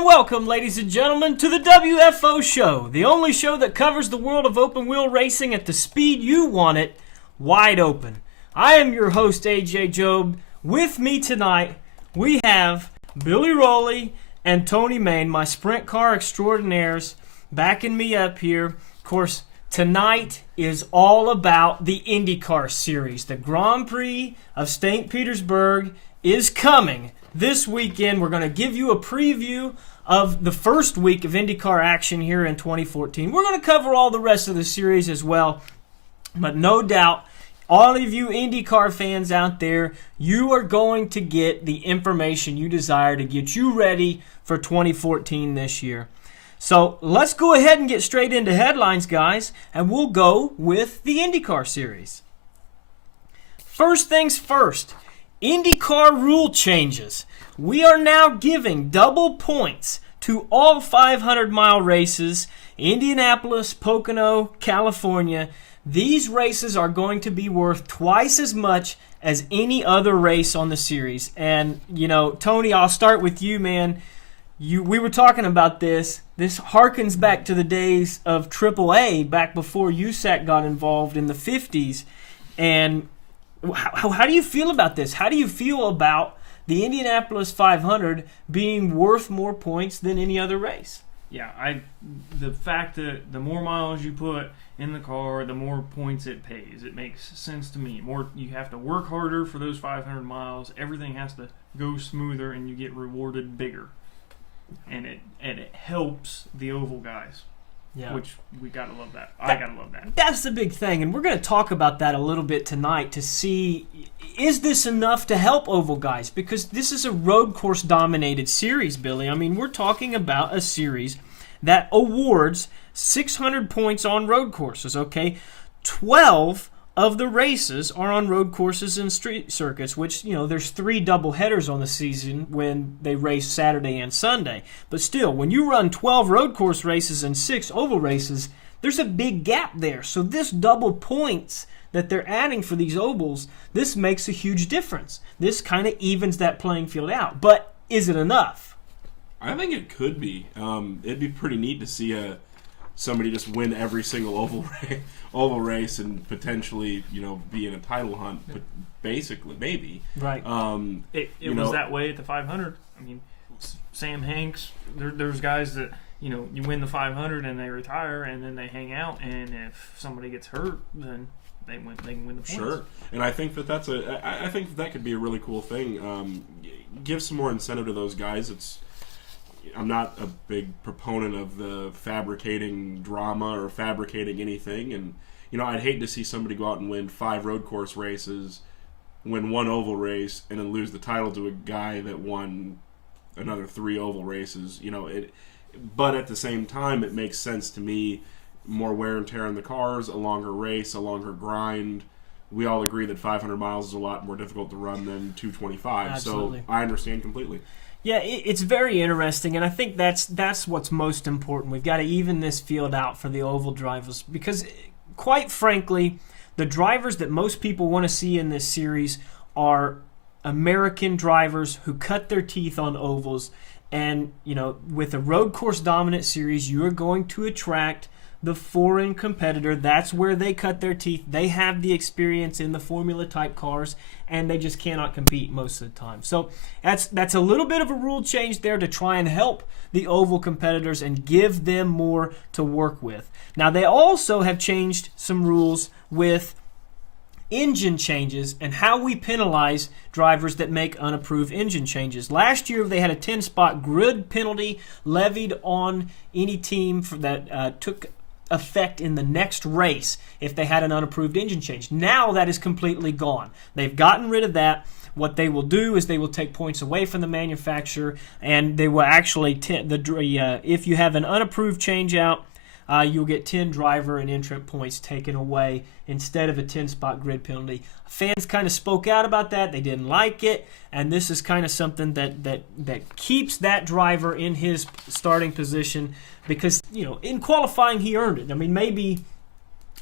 and welcome, ladies and gentlemen, to the WFO Show, the only show that covers the world of open-wheel racing at the speed you want it, wide open. I am your host, AJ Job. With me tonight, we have Billy Rowley and Tony Main, my sprint car extraordinaires, backing me up here. Of course, tonight is all about the Indycar series. The Grand Prix of St. Petersburg is coming this weekend. We're going to give you a preview of the first week of IndyCar action here in 2014. We're going to cover all the rest of the series as well, but no doubt, all of you IndyCar fans out there, you are going to get the information you desire to get you ready for 2014 this year. So let's go ahead and get straight into headlines, guys, and we'll go with the IndyCar series. First things first, IndyCar rule changes. We are now giving double points to all 500-mile races, Indianapolis, Pocono, California. These races are going to be worth twice as much as any other race on the series. And, you know, Tony, I'll start with you, man. We were talking about this. This harkens back to the days of AAA, back before USAC got involved in the 50s. And how do you feel about this? How do you feel about the Indianapolis 500 being worth more points than any other race? Yeah, the fact that the more miles you put in the car, the more points it pays. It makes sense to me. You have to work harder for those 500 miles. Everything has to go smoother, and you get rewarded bigger. And it helps the oval guys. Yeah. Which we gotta love that. I gotta love that. That's the big thing, and we're going to talk about that a little bit tonight to see, is this enough to help oval guys? Because this is a road course dominated series, Billy. I mean, we're talking about a series that awards 600 points on road courses, okay? 12 of the races are on road courses and street circuits, which, you know, there's 3 double headers on the season when they race Saturday and Sunday. But still, when you run 12 road course races and 6 oval races, there's a big gap there. So this double points that they're adding for these ovals, this makes a huge difference. This kind of evens that playing field out. But is it enough? I think it could be. It'd be pretty neat to see somebody just win every single oval race and potentially, you know, be in a title hunt. But basically, maybe. Right. It was that way at the 500. I mean, Sam Hanks. There's guys that, you know, you win the 500 and they retire and then they hang out, and if somebody gets hurt, then they can win the points. Sure. And I think I think that could be a really cool thing. Give some more incentive to those guys. I'm not a big proponent of the fabricating drama or fabricating anything, and you know, I'd hate to see somebody go out and win 5 road course races, win 1 oval race, and then lose the title to a guy that won another 3 oval races. You know, but at the same time, it makes sense to me. More wear and tear on the cars, a longer race, a longer grind. We all agree that 500 miles is a lot more difficult to run than 225. Absolutely. So I understand completely. Yeah, it's very interesting, and I think that's what's most important. We've got to even this field out for the oval drivers because, quite frankly, the drivers that most people want to see in this series are American drivers who cut their teeth on ovals. And, you know, with a road course dominant series, you are going to attract the foreign competitor. That's where they cut their teeth. They have the experience in the formula type cars, and they just cannot compete most of the time. So that's a little bit of a rule change there to try and help the oval competitors and give them more to work with. Now, they also have changed some rules with engine changes and how we penalize drivers that make unapproved engine changes. Last year, they had a 10-spot grid penalty levied on any team that took effect in the next race if they had an unapproved engine change. Now that is completely gone. They've gotten rid of that. What they will do is they will take points away from the manufacturer, and they will actually if you have an unapproved change out, you'll get 10 driver and entrant points taken away instead of a 10-spot grid penalty. Fans kind of spoke out about that. They didn't like it, and this is kind of something that keeps that driver in his starting position because, you know, in qualifying he earned it. I mean, maybe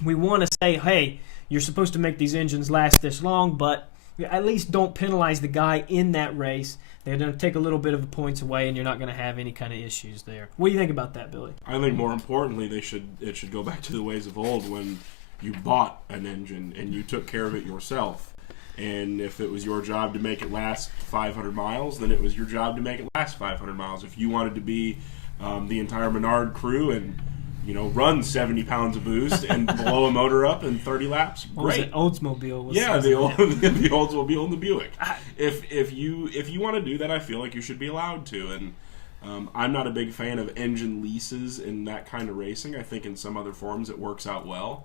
we want to say, hey, you're supposed to make these engines last this long, but at least don't penalize the guy in that race They're going to take a little bit of the points away, and you're not going to have any kind of issues there. What do you think about that, Billy? I think more importantly, it should go back to the ways of old when you bought an engine and you took care of it yourself. And if it was your job to make it last 500 miles, then it was your job to make it last 500 miles. If you wanted to be the entire Menard crew and run 70 pounds of boost and blow a motor up in 30 laps, great. Oldsmobile. The Oldsmobile and the Buick. If you want to do that, I feel like you should be allowed to. And I'm not a big fan of engine leases in that kind of racing. I think in some other forms it works out well,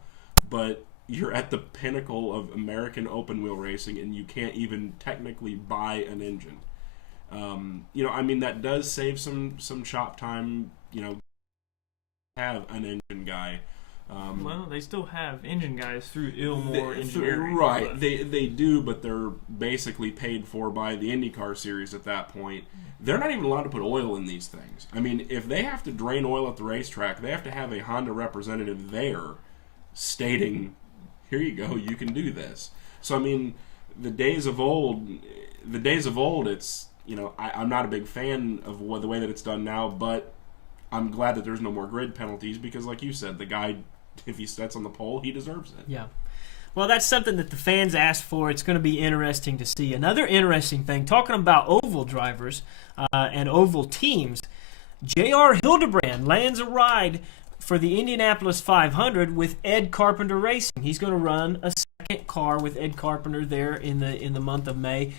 but you're at the pinnacle of American open wheel racing, and you can't even technically buy an engine. That does save some shop time. Have an engine guy. Well, they still have engine guys through Ilmore Engineering. Right, they do, but they're basically paid for by the IndyCar series at that point. They're not even allowed to put oil in these things. I mean, if they have to drain oil at the racetrack, they have to have a Honda representative there stating, here you go, you can do this. So, I mean, the days of old, it's, I'm not a big fan of the way that it's done now, but I'm glad that there's no more grid penalties because, like you said, the guy, if he sets on the pole, he deserves it. Yeah. Well, that's something that the fans asked for. It's going to be interesting to see. Another interesting thing, talking about oval drivers and oval teams, J.R. Hildebrand lands a ride for the Indianapolis 500 with Ed Carpenter Racing. He's going to run a second car with Ed Carpenter there in the month of May.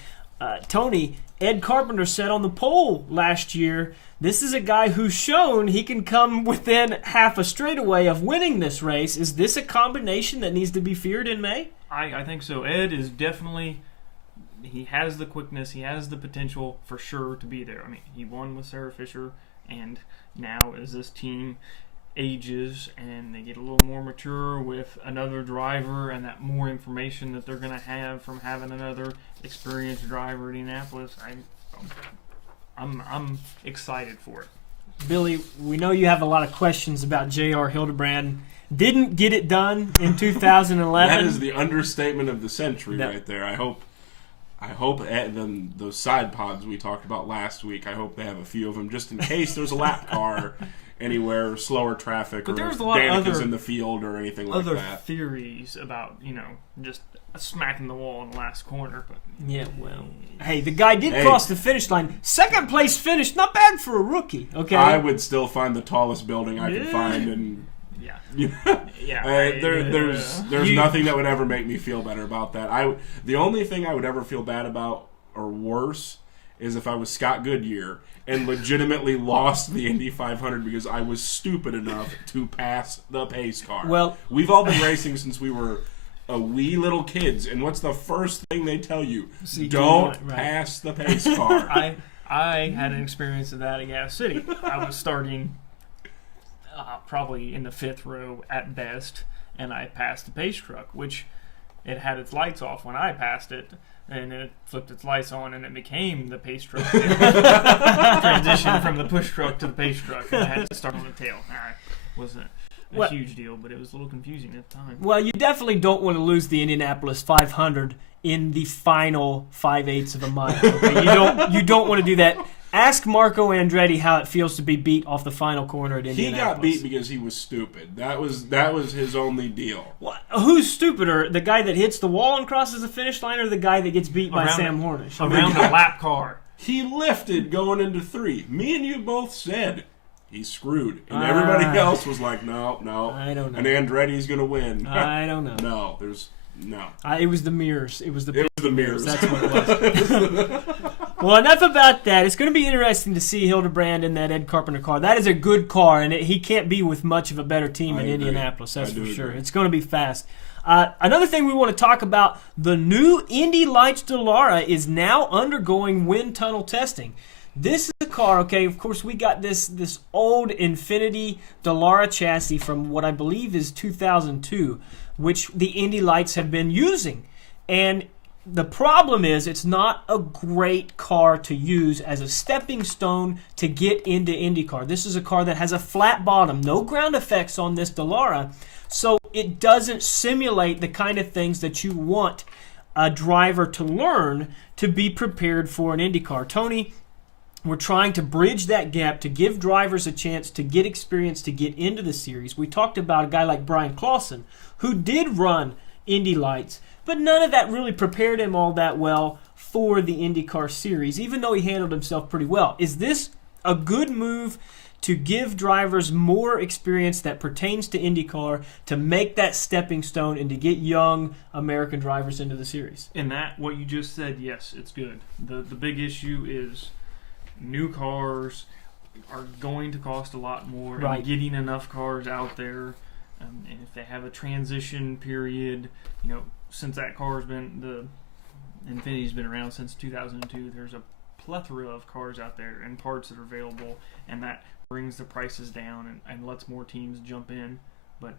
Tony, Ed Carpenter sat on the pole last year. This is a guy who's shown he can come within half a straightaway of winning this race. Is this a combination that needs to be feared in May? I think so. Ed is definitely, he has the quickness, he has the potential for sure to be there. I mean, he won with Sarah Fisher, and now as this team ages and they get a little more mature with another driver and that more information that they're going to have from having another experienced driver at Indianapolis, I'm excited for it. Billy, we know you have a lot of questions about J.R. Hildebrand. Didn't get it done in 2011. That is the understatement of the century right there. I hope those side pods we talked about last week, I hope they have a few of them just in case there's a lap car anywhere, slower traffic, but or there's if a lot of Danica's other in the field or anything like other that. theories about, just smacking the wall in the last corner. But yeah, well, hey, the guy did cross the finish line. Second place finish, not bad for a rookie. Okay, I would still find the tallest building I could find, and there's nothing that would ever make me feel better about that. The only thing I would ever feel bad about or worse is if I was Scott Goodyear and legitimately lost the Indy 500 because I was stupid enough to pass the pace car. Well, we've all been racing since we were a wee little kids, and what's the first thing they tell you? Don't pass the pace car. I had an experience of that at Gas City. I was starting probably in the fifth row at best, and I passed the pace truck, which it had its lights off when I passed it, and then it flipped its lights on, and it became the pace truck. Transition from the push truck to the pace truck, and I had to start on the tail. It wasn't a huge deal, but it was a little confusing at the time. Well, you definitely don't want to lose the Indianapolis 500 in the final 5/8 of a mile. Okay? You don't want to do that. Ask Marco Andretti how it feels to be beat off the final corner at Indianapolis. He got beat because he was stupid. That was his only deal. Well, who's stupider, the guy that hits the wall and crosses the finish line, or the guy that gets beat by Sam Hornish? Around a lap car. He lifted going into 3. Me and you both said he's screwed, and everybody else was like, no. I don't know. And Andretti's going to win. I don't know. No. It was the mirrors. It was the mirrors. That's what it was. Well, enough about that. It's going to be interesting to see Hildebrand in that Ed Carpenter car. That is a good car, and he can't be with much of a better team in Indianapolis. That's for sure. It's going to be fast. Another thing we want to talk about, the new Indy Lights Dallara is now undergoing wind tunnel testing. This is a car, okay, of course we got this old Infiniti Dallara chassis from what I believe is 2002, which the Indy Lights have been using. And the problem is it's not a great car to use as a stepping stone to get into IndyCar. This is a car that has a flat bottom, no ground effects on this Dallara, so it doesn't simulate the kind of things that you want a driver to learn to be prepared for an IndyCar. Tony, we're trying to bridge that gap to give drivers a chance to get experience to get into the series. We talked about a guy like Brian Clausen, who did run Indy Lights, but none of that really prepared him all that well for the IndyCar series, even though he handled himself pretty well. Is this a good move to give drivers more experience that pertains to IndyCar to make that stepping stone and to get young American drivers into the series? And that, what you just said, yes, it's good. The big issue is new cars are going to cost a lot more, right, and getting enough cars out there. And if they have a transition period, since that car's been, the Infinity's been around since 2002, there's a plethora of cars out there and parts that are available, and that brings the prices down and lets more teams jump in. But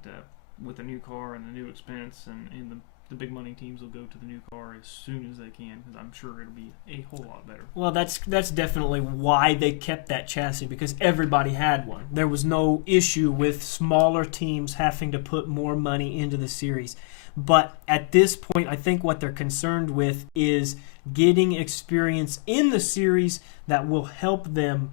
with a new car and the new expense, and the big money teams will go to the new car as soon as they can, because I'm sure it'll be a whole lot better. Well, that's definitely why they kept that chassis, because everybody had one. There was no issue with smaller teams having to put more money into the series. But at this point, I think what they're concerned with is getting experience in the series that will help them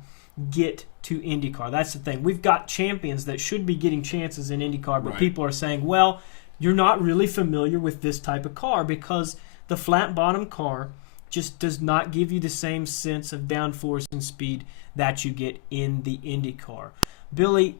get to IndyCar. That's the thing. We've got champions that should be getting chances in IndyCar, but right, people are saying, well, you're not really familiar with this type of car because the flat bottom car just does not give you the same sense of downforce and speed that you get in the IndyCar. Billy,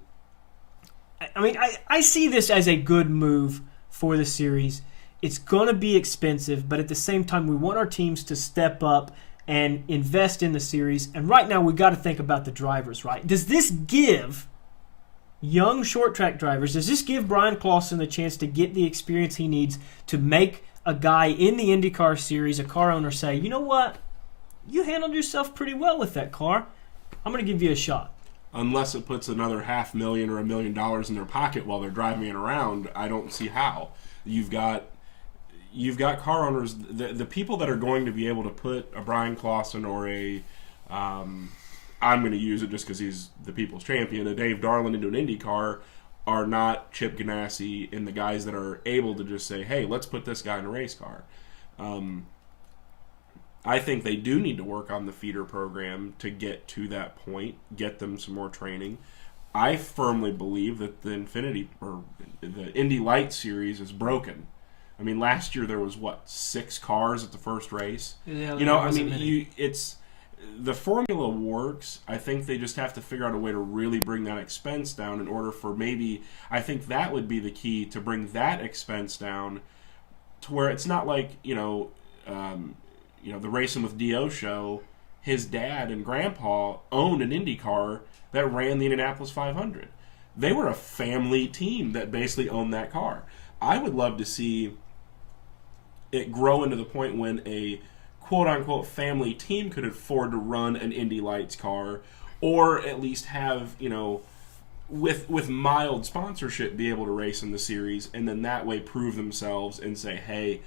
I see this as a good move for the series. It's going to be expensive, but at the same time, we want our teams to step up and invest in the series. And right now, we've got to think about the drivers, right? Does this give young short track drivers, does this give Brian Clausen the chance to get the experience he needs to make a guy in the IndyCar series, a car owner, say, you know what? You handled yourself pretty well with that car. I'm going to give you a shot. Unless it puts another $500,000 or $1 million in their pocket while they're driving it around, I don't see how. You've got car owners, the people that are going to be able to put a Brian Clausen or I'm going to use it just because he's the people's champion, a Dave Darland into an IndyCar, are not Chip Ganassi and the guys that are able to just say, hey, let's put this guy in a race car. I think they do need to work on the feeder program to get to that point, get them some more training. I firmly believe that the Indy Light series is broken. I mean, last year there was, 6 cars at the first race? Yeah, it's the formula works. I think they just have to figure out a way to really bring that expense down in order for I think that would be the key to bring that expense down to where it's not like, the Racing with D.O. show, his dad and grandpa owned an IndyCar that ran the Indianapolis 500. They were a family team that basically owned that car. I would love to see it grow into the point when a quote-unquote family team could afford to run an Indy Lights car, or at least have, with mild sponsorship, be able to race in the series, and then that way prove themselves and say, hey,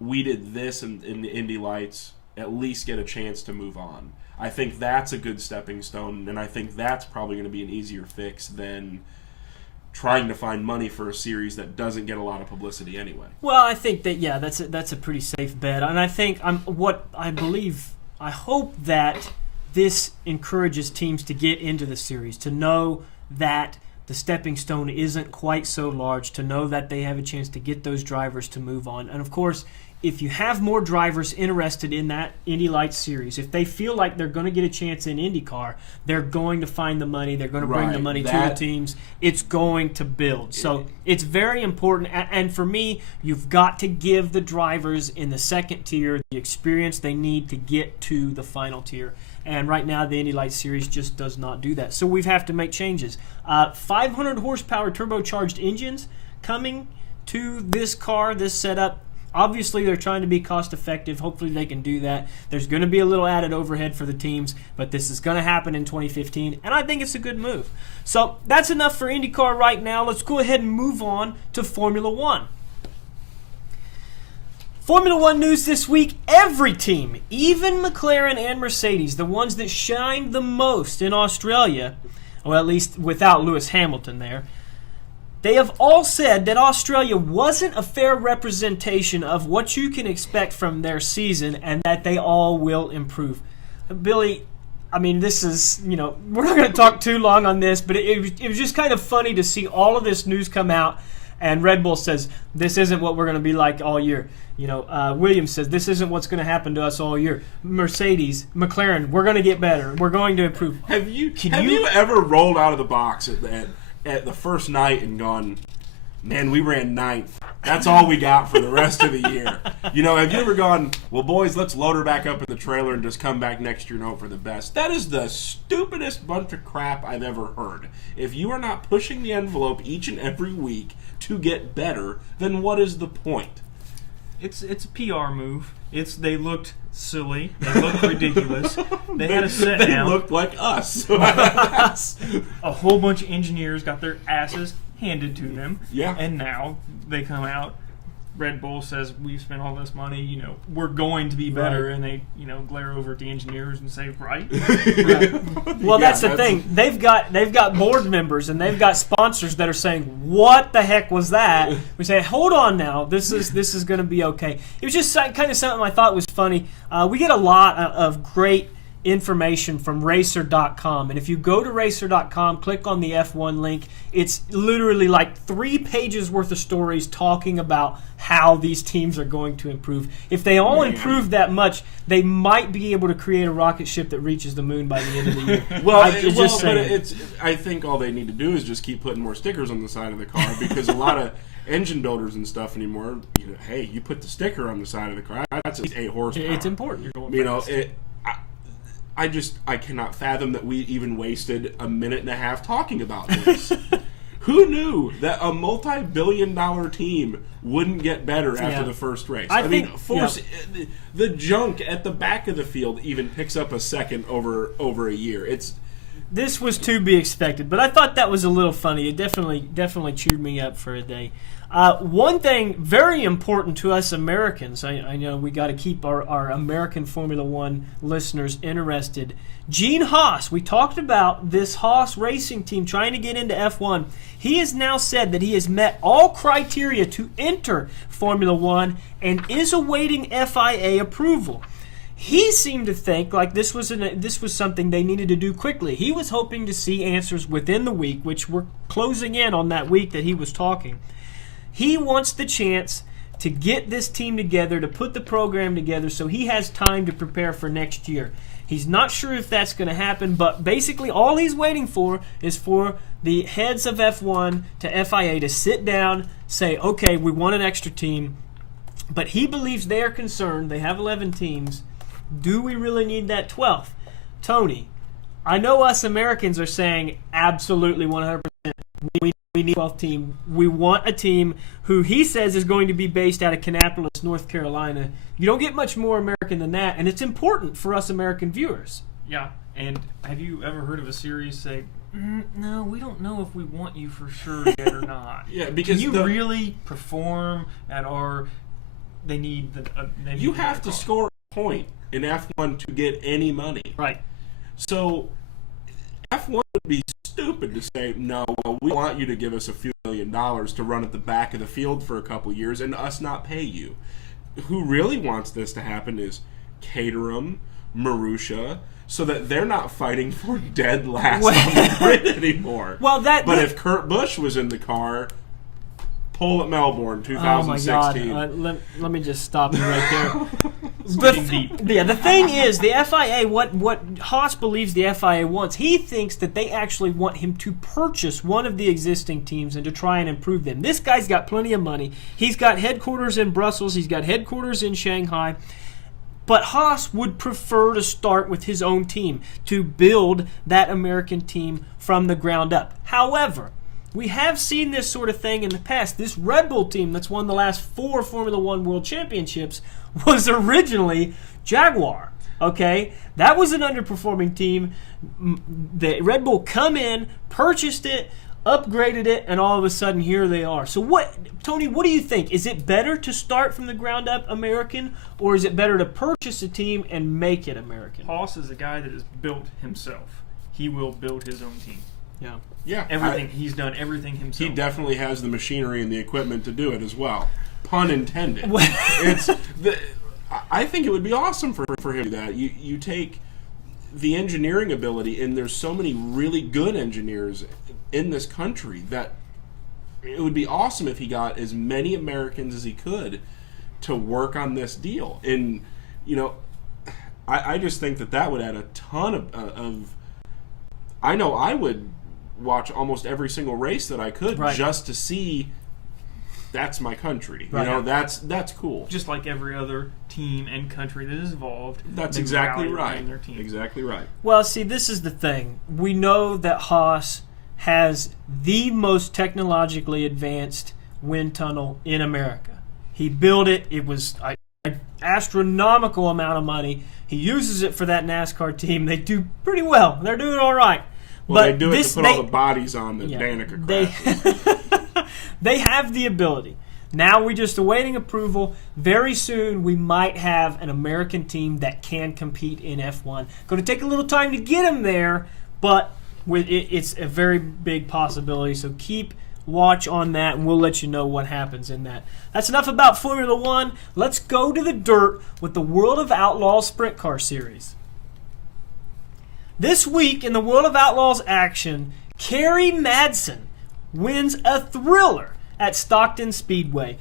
we did this in the Indy Lights, at least get a chance to move on. I think that's a good stepping stone, and I think that's probably going to be an easier fix than trying to find money for a series that doesn't get a lot of publicity anyway. Well, I think that, that's a pretty safe bet. And I think I hope that this encourages teams to get into the series, to know that the stepping stone isn't quite so large, to know that they have a chance to get those drivers to move on. And of course, if you have more drivers interested in that Indy Lights series, if they feel like they're going to get a chance in IndyCar, they're going to find the money. They're going to bring the money to the teams. It's going to build. So it's very important. And for me, you've got to give the drivers in the second tier the experience they need to get to the final tier. And right now, the Indy Lights series just does not do that. So we have to make changes. 500 horsepower turbocharged engines coming to this car, this setup. Obviously, they're trying to be cost-effective. Hopefully, they can do that. There's going to be a little added overhead for the teams, but this is going to happen in 2015, and I think it's a good move. So that's enough for IndyCar right now. Let's go ahead and move on to Formula One. Formula One news this week, every team, even McLaren and Mercedes, the ones that shined the most in Australia, well, at least without Lewis Hamilton there, They have all said that Australia wasn't a fair representation of what you can expect from their season and that they all will improve. Billy, I mean, this is, we're not going to talk too long on this, but it was just kind of funny to see all of this news come out, and Red Bull says, this isn't what we're going to be like all year. Williams says, this isn't what's going to happen to us all year. Mercedes, McLaren, we're going to get better. We're going to improve. Have you ever rolled out of the box at the first night and gone, man, we ran 9th. That's all we got for the rest of the year. Have you ever gone, well, boys, let's load her back up in the trailer and just come back next year and hope for the best? That is the stupidest bunch of crap I've ever heard. If you are not pushing the envelope each and every week to get better, then what is the point? It's a PR move. They looked silly. They looked ridiculous. They had a sit down. They looked like us. A whole bunch of engineers got their asses handed to them. Yeah. And now they come out. Red Bull says, we've spent all this money, we're going to be better. Right. And they, glare over at the engineers and say, right? Right. Well, that's the thing. They've got board members and they've got sponsors that are saying, what the heck was that? We say, hold on now. This is going to be okay. It was just kind of something I thought was funny. We get a lot of great information from racer.com, and if you go to racer.com, click on the F1 link, it's literally like 3 pages worth of stories talking about how these teams are going to improve. If they all improve that much, they might be able to create a rocket ship that reaches the moon by the end of the year. I think all they need to do is just keep putting more stickers on the side of the car, because a lot of engine builders and stuff anymore, hey, you put the sticker on the side of the car, that's at least 8 horsepower. It's important. You're going fast. I cannot fathom that we even wasted a minute and a half talking about this. Who knew that a multi-billion-dollar team wouldn't get better after the first race? The junk at the back of the field even picks up a second over a year. This was to be expected, but I thought that was a little funny. It definitely cheered me up for a day. One thing very important to us Americans, I know we got to keep our American Formula One listeners interested. Gene Haas, we talked about this Haas racing team trying to get into F1. He has now said that he has met all criteria to enter Formula One and is awaiting FIA approval. He seemed to think like this was something they needed to do quickly. He was hoping to see answers within the week, which we're closing in on that week that he was talking. He wants the chance to get this team together, to put the program together so he has time to prepare for next year. He's not sure if that's going to happen, but basically all he's waiting for is for the heads of F1 to FIA to sit down, say, okay, we want an extra team. But he believes they are concerned. They have 11 teams. Do we really need that 12th? Tony, I know us Americans are saying absolutely 100%. We need a 12th team. We want a team who he says is going to be based out of Kannapolis, North Carolina. You don't get much more American than that, and it's important for us American viewers. Yeah, and have you ever heard of a series say, no, we don't know if we want you for sure yet or not? Yeah, because can you really perform at our? They need the. You have to score a point in F1 to get any money. Right. So F1 would be stupid to say, no, well, we want you to give us a few $1 million to run at the back of the field for a couple years and us not pay you. Who really wants this to happen is Caterham, Marussia, so that they're not fighting for dead last on the grid anymore. But if Kurt Busch was in the car, pole at Melbourne 2016. Oh my God! Let me just stop you right there. The thing is, the FIA, what Haas believes the FIA wants, he thinks that they actually want him to purchase one of the existing teams and to try and improve them. This guy's got plenty of money. He's got headquarters in Brussels. He's got headquarters in Shanghai. But Haas would prefer to start with his own team, to build that American team from the ground up. However, we have seen this sort of thing in the past. This Red Bull team that's won the last 4 Formula One World Championships was originally Jaguar. Okay? That was an underperforming team. The Red Bull come in, purchased it, upgraded it, and all of a sudden here they are. So Tony, what do you think? Is it better to start from the ground up American, or is it better to purchase a team and make it American? Haas is a guy that is built himself. He will build his own team. Yeah. Yeah. Everything. He's done everything himself. He definitely has the machinery and the equipment to do it as well. Pun intended. I think it would be awesome for him to do that. You take the engineering ability, and there's so many really good engineers in this country that it would be awesome if he got as many Americans as he could to work on this deal. And, I just think that would add a ton of I know I would watch almost every single race that I could just to see that's my country. Right. That's cool. Just like every other team and country that is involved. That's exactly right. Exactly right. Well, see, this is the thing. We know that Haas has the most technologically advanced wind tunnel in America. He built it. It was an astronomical amount of money. He uses it for that NASCAR team. They do pretty well. They're doing all right. Well, they do it to put all the bodies on the Danica crashes. They have the ability. Now we're just awaiting approval. Very soon we might have an American team that can compete in F1. Going to take a little time to get them there, but it's a very big possibility. So keep watch on that, and we'll let you know what happens in that. That's enough about Formula One. Let's go to the dirt with the World of Outlaws Sprint Car Series. This week in the World of Outlaws action, Kerry Madsen wins a thriller at Stockton Speedway.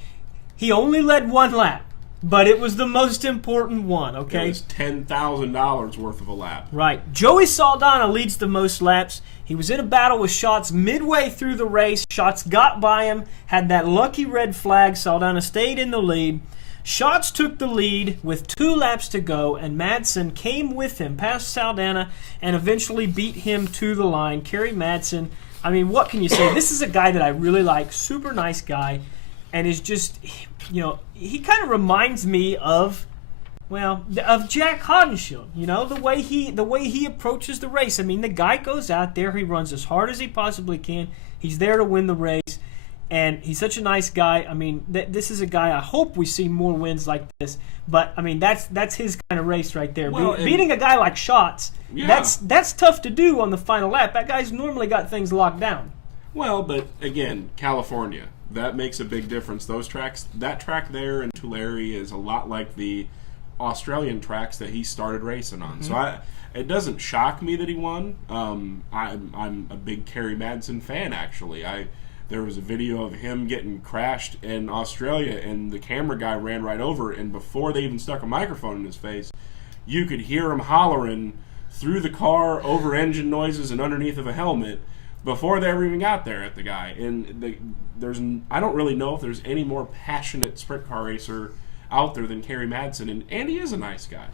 He only led one lap, but it was the most important one, okay? It was $10,000 worth of a lap. Right. Joey Saldana leads the most laps. He was in a battle with Schatz midway through the race. Schatz got by him, had that lucky red flag. Saldana stayed in the lead. Schatz took the lead with 2 laps to go, and Madsen came with him past Saldana and eventually beat him to the line. Kerry Madsen, I mean, what can you say? This is a guy that I really like, super nice guy, and is just, he kind of reminds me of Jack Hodenshield. The way he approaches the race. I mean, the guy goes out there, he runs as hard as he possibly can. He's there to win the race. And he's such a nice guy. I mean, this is a guy I hope we see more wins like this. But, I mean, that's his kind of race right there. Well, beating a guy like Schatz, that's tough to do on the final lap. That guy's normally got things locked down. Well, but, again, California, that makes a big difference. Those tracks, that track there in Tulare is a lot like the Australian tracks that he started racing on. Mm-hmm. So it doesn't shock me that he won. I'm a big Kerry Madsen fan, actually. There was a video of him getting crashed in Australia, and the camera guy ran right over it, and before they even stuck a microphone in his face, you could hear him hollering through the car over engine noises and underneath of a helmet before they ever even got there at the guy. And I don't really know if there's any more passionate sprint car racer out there than Kerry Madsen, and he is a nice guy.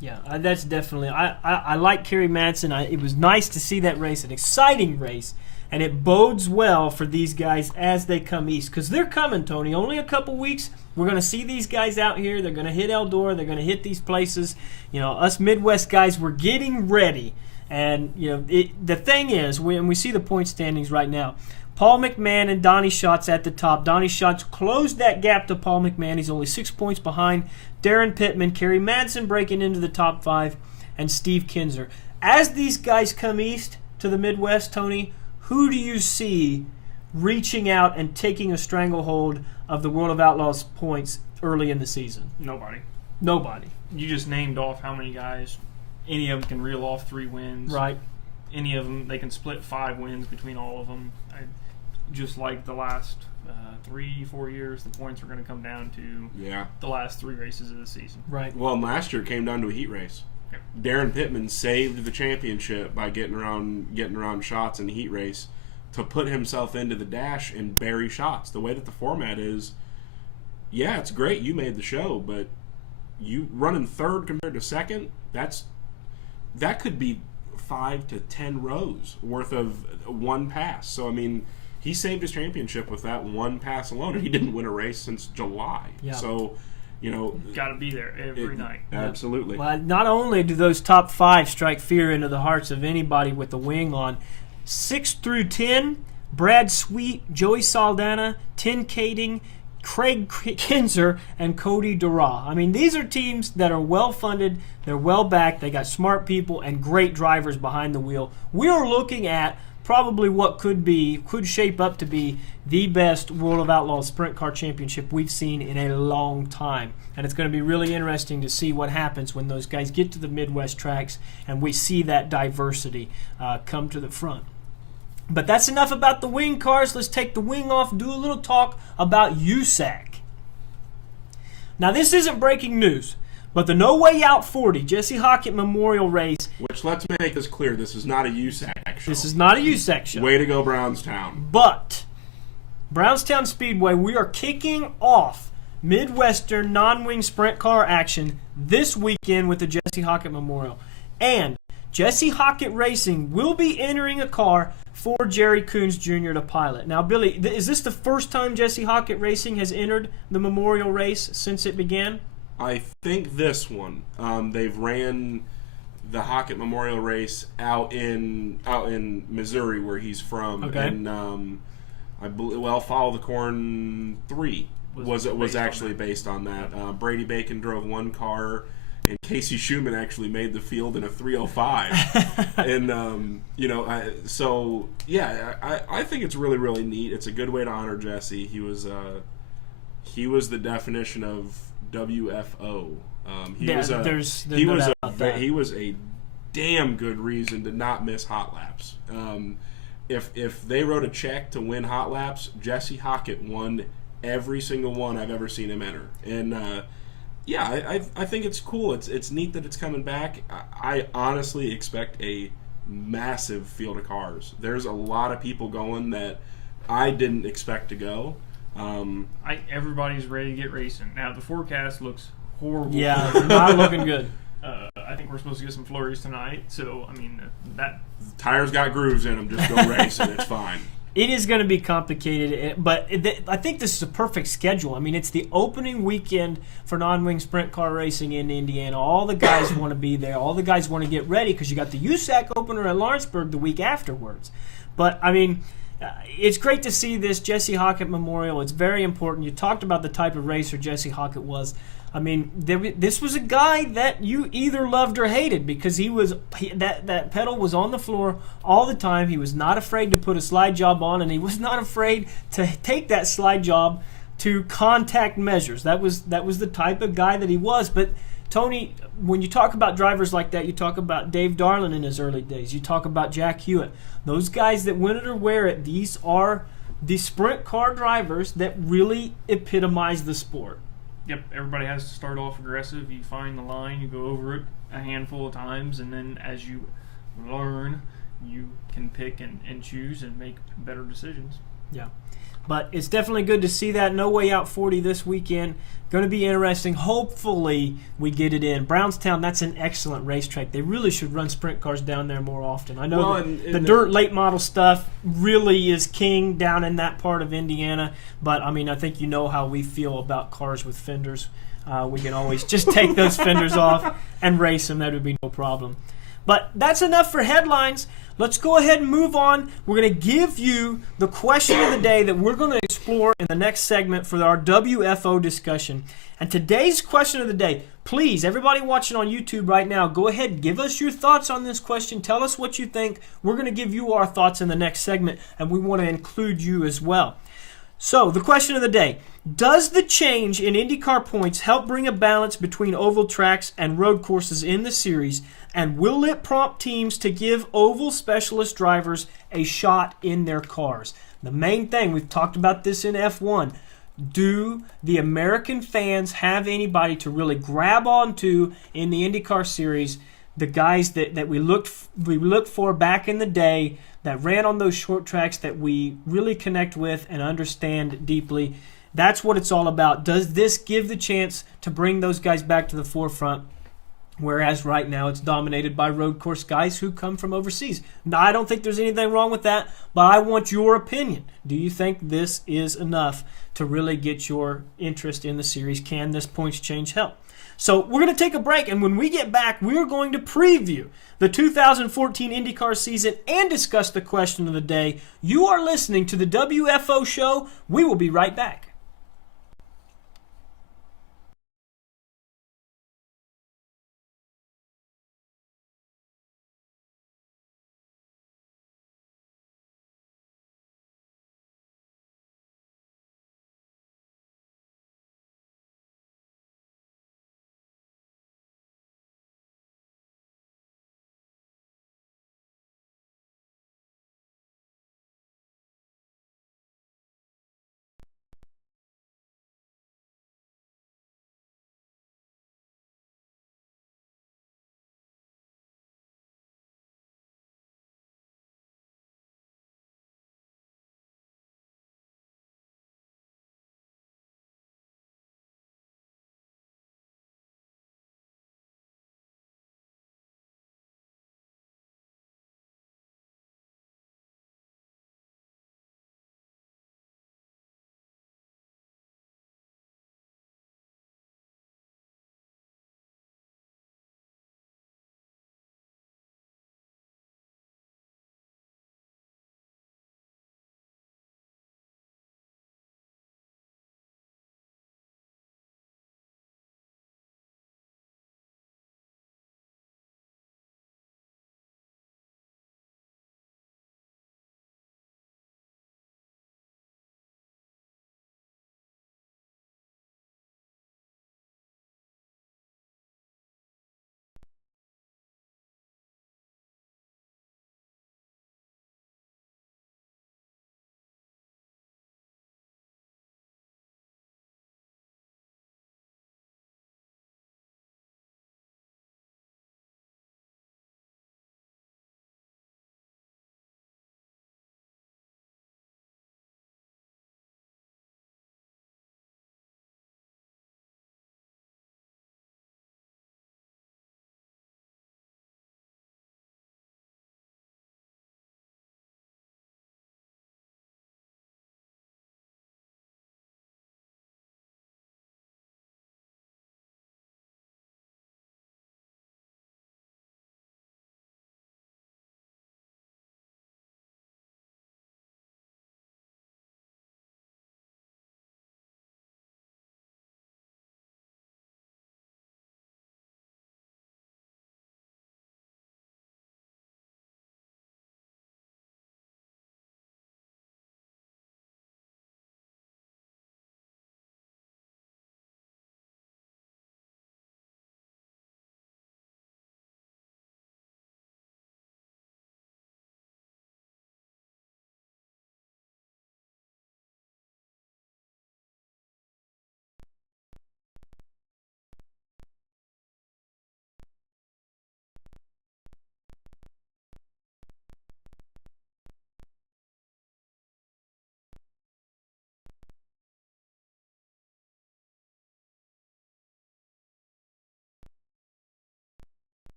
Yeah, that's definitely. I like Kerry Madsen. It was nice to see that race, an exciting race. And it bodes well for these guys as they come east. Because they're coming, Tony. Only a couple weeks. We're going to see these guys out here. They're going to hit Eldora. They're going to hit these places. Us Midwest guys, we're getting ready. And, the thing is, when we see the point standings right now, Paul McMahon and Donnie Schatz at the top. Donnie Schatz closed that gap to Paul McMahon. He's only 6 points behind Darren Pittman, Kerry Madsen breaking into the top 5, and Steve Kinzer. As these guys come east to the Midwest, Tony, who do you see reaching out and taking a stranglehold of the World of Outlaws points early in the season? Nobody. You just named off how many guys. Any of them can reel off 3 wins. Right. Any of them, they can split 5 wins between all of them. Just like the last 3-4 years, the points are going to come down to the last 3 races of the season. Right. Well, last year it came down to a heat race. Darren Pittman saved the championship by getting around Schatz in the heat race to put himself into the dash and bury Schatz. The way that the format is, it's great you made the show, but you running third compared to second, that could be 5 to 10 rows worth of one pass. So I mean, he saved his championship with that one pass alone, and he didn't win a race since July. Yeah. So. Got to be there every night. Absolutely. Well, not only do those top 5 strike fear into the hearts of anybody with the wing on, 6 through 10, Brad Sweet, Joey Saldana, Tin Kading, Craig Kinzer, and Cody Dura. I mean, these are teams that are well-funded, they're well-backed, they got smart people and great drivers behind the wheel. We are looking at probably what could shape up to be the best World of Outlaws Sprint Car Championship we've seen in a long time. And it's going to be really interesting to see what happens when those guys get to the Midwest tracks and we see that diversity come to the front. But that's enough about the wing cars. Let's take the wing off, do a little talk about USAC. Now, this isn't breaking news, but the No Way Out 40 Jesse Hockett Memorial Race. Which, let's make this clear, this is not a USAC show. This is not a USAC show. Way to go, Brownstown. But Brownstown Speedway, we are kicking off Midwestern non-wing sprint car action this weekend with the Jesse Hockett Memorial. And Jesse Hockett Racing will be entering a car for Jerry Coons Jr. to pilot. Now, Billy, is this the first time Jesse Hockett Racing has entered the Memorial race since it began? I think this one. They've ran the Hockett Memorial race out in Missouri, where he's from. Okay. And I believe, Follow the Corn 3 was actually based on that. Brady Bacon drove one car, and Casey Schumann actually made the field in a 305. And I think it's really, really neat. It's a good way to honor Jesse. He was the definition of WFO. He was a damn good reason to not miss hot laps. If they wrote a check to win hot laps, Jesse Hockett won every single one I've ever seen him enter. And I think it's cool. It's neat that it's coming back. I honestly expect a massive field of cars. There's a lot of people going that I didn't expect to go. Everybody's ready to get racing. Now, the forecast looks horrible. Yeah, it's not looking good. I think we're supposed to get some flurries tonight. So, I mean, that tires got grooves in them. Just go racing. It's fine. It is going to be complicated, but I think this is a perfect schedule. I mean, it's the opening weekend for non-wing sprint car racing in Indiana. All the guys want to be there. All the guys want to get ready because you got the USAC opener at Lawrenceburg the week afterwards. But, I mean, it's great to see this Jesse Hockett Memorial. It's very important. You talked about the type of racer Jesse Hockett was. I mean, this was a guy that you either loved or hated because that pedal was on the floor all the time. He was not afraid to put a slide job on, and he was not afraid to take that slide job to contact measures. That was the type of guy that he was. But Tony, when you talk about drivers like that, you talk about Dave Darlin in his early days. You talk about Jack Hewitt. Those guys that win it or wear it, these are the sprint car drivers that really epitomize the sport. Yep, everybody has to start off aggressive. You find the line, you go over it a handful of times, and then as you learn, you can pick and choose and make better decisions. Yeah. But it's definitely good to see that No Way Out 40 this weekend. Going to be interesting. Hopefully we get it in. Brownstown, that's an excellent racetrack. They really should run sprint cars down there more often. I know the dirt late model stuff really is king down in that part of Indiana. But, I mean, I think you know how we feel about cars with fenders. We can always just take those fenders off and race them. That would be no problem. But that's enough for headlines. Let's go ahead and move on. We're going to give you the question of the day that we're going to explore in the next segment for our WFO discussion. And today's question of the day, please, everybody watching on YouTube right now, go ahead and give us your thoughts on this question. Tell us what you think. We're going to give you our thoughts in the next segment, and we want to include you as well. So, the question of the day, does the change in IndyCar points help bring a balance between oval tracks and road courses in the series? And will it prompt teams to give oval specialist drivers a shot in their cars? The main thing, we've talked about this in F1, do the American fans have anybody to really grab onto in the IndyCar series? The guys that we looked for back in the day that ran on those short tracks that we really connect with and understand deeply. That's what it's all about. Does this give the chance to bring those guys back to the forefront? Whereas right now it's dominated by road course guys who come from overseas. Now, I don't think there's anything wrong with that, but I want your opinion. Do you think this is enough to really get your interest in the series? Can this points change help? So we're going to take a break, and when we get back, we're going to preview the 2014 IndyCar season and discuss the question of the day. You are listening to the WFO Show. We will be right back.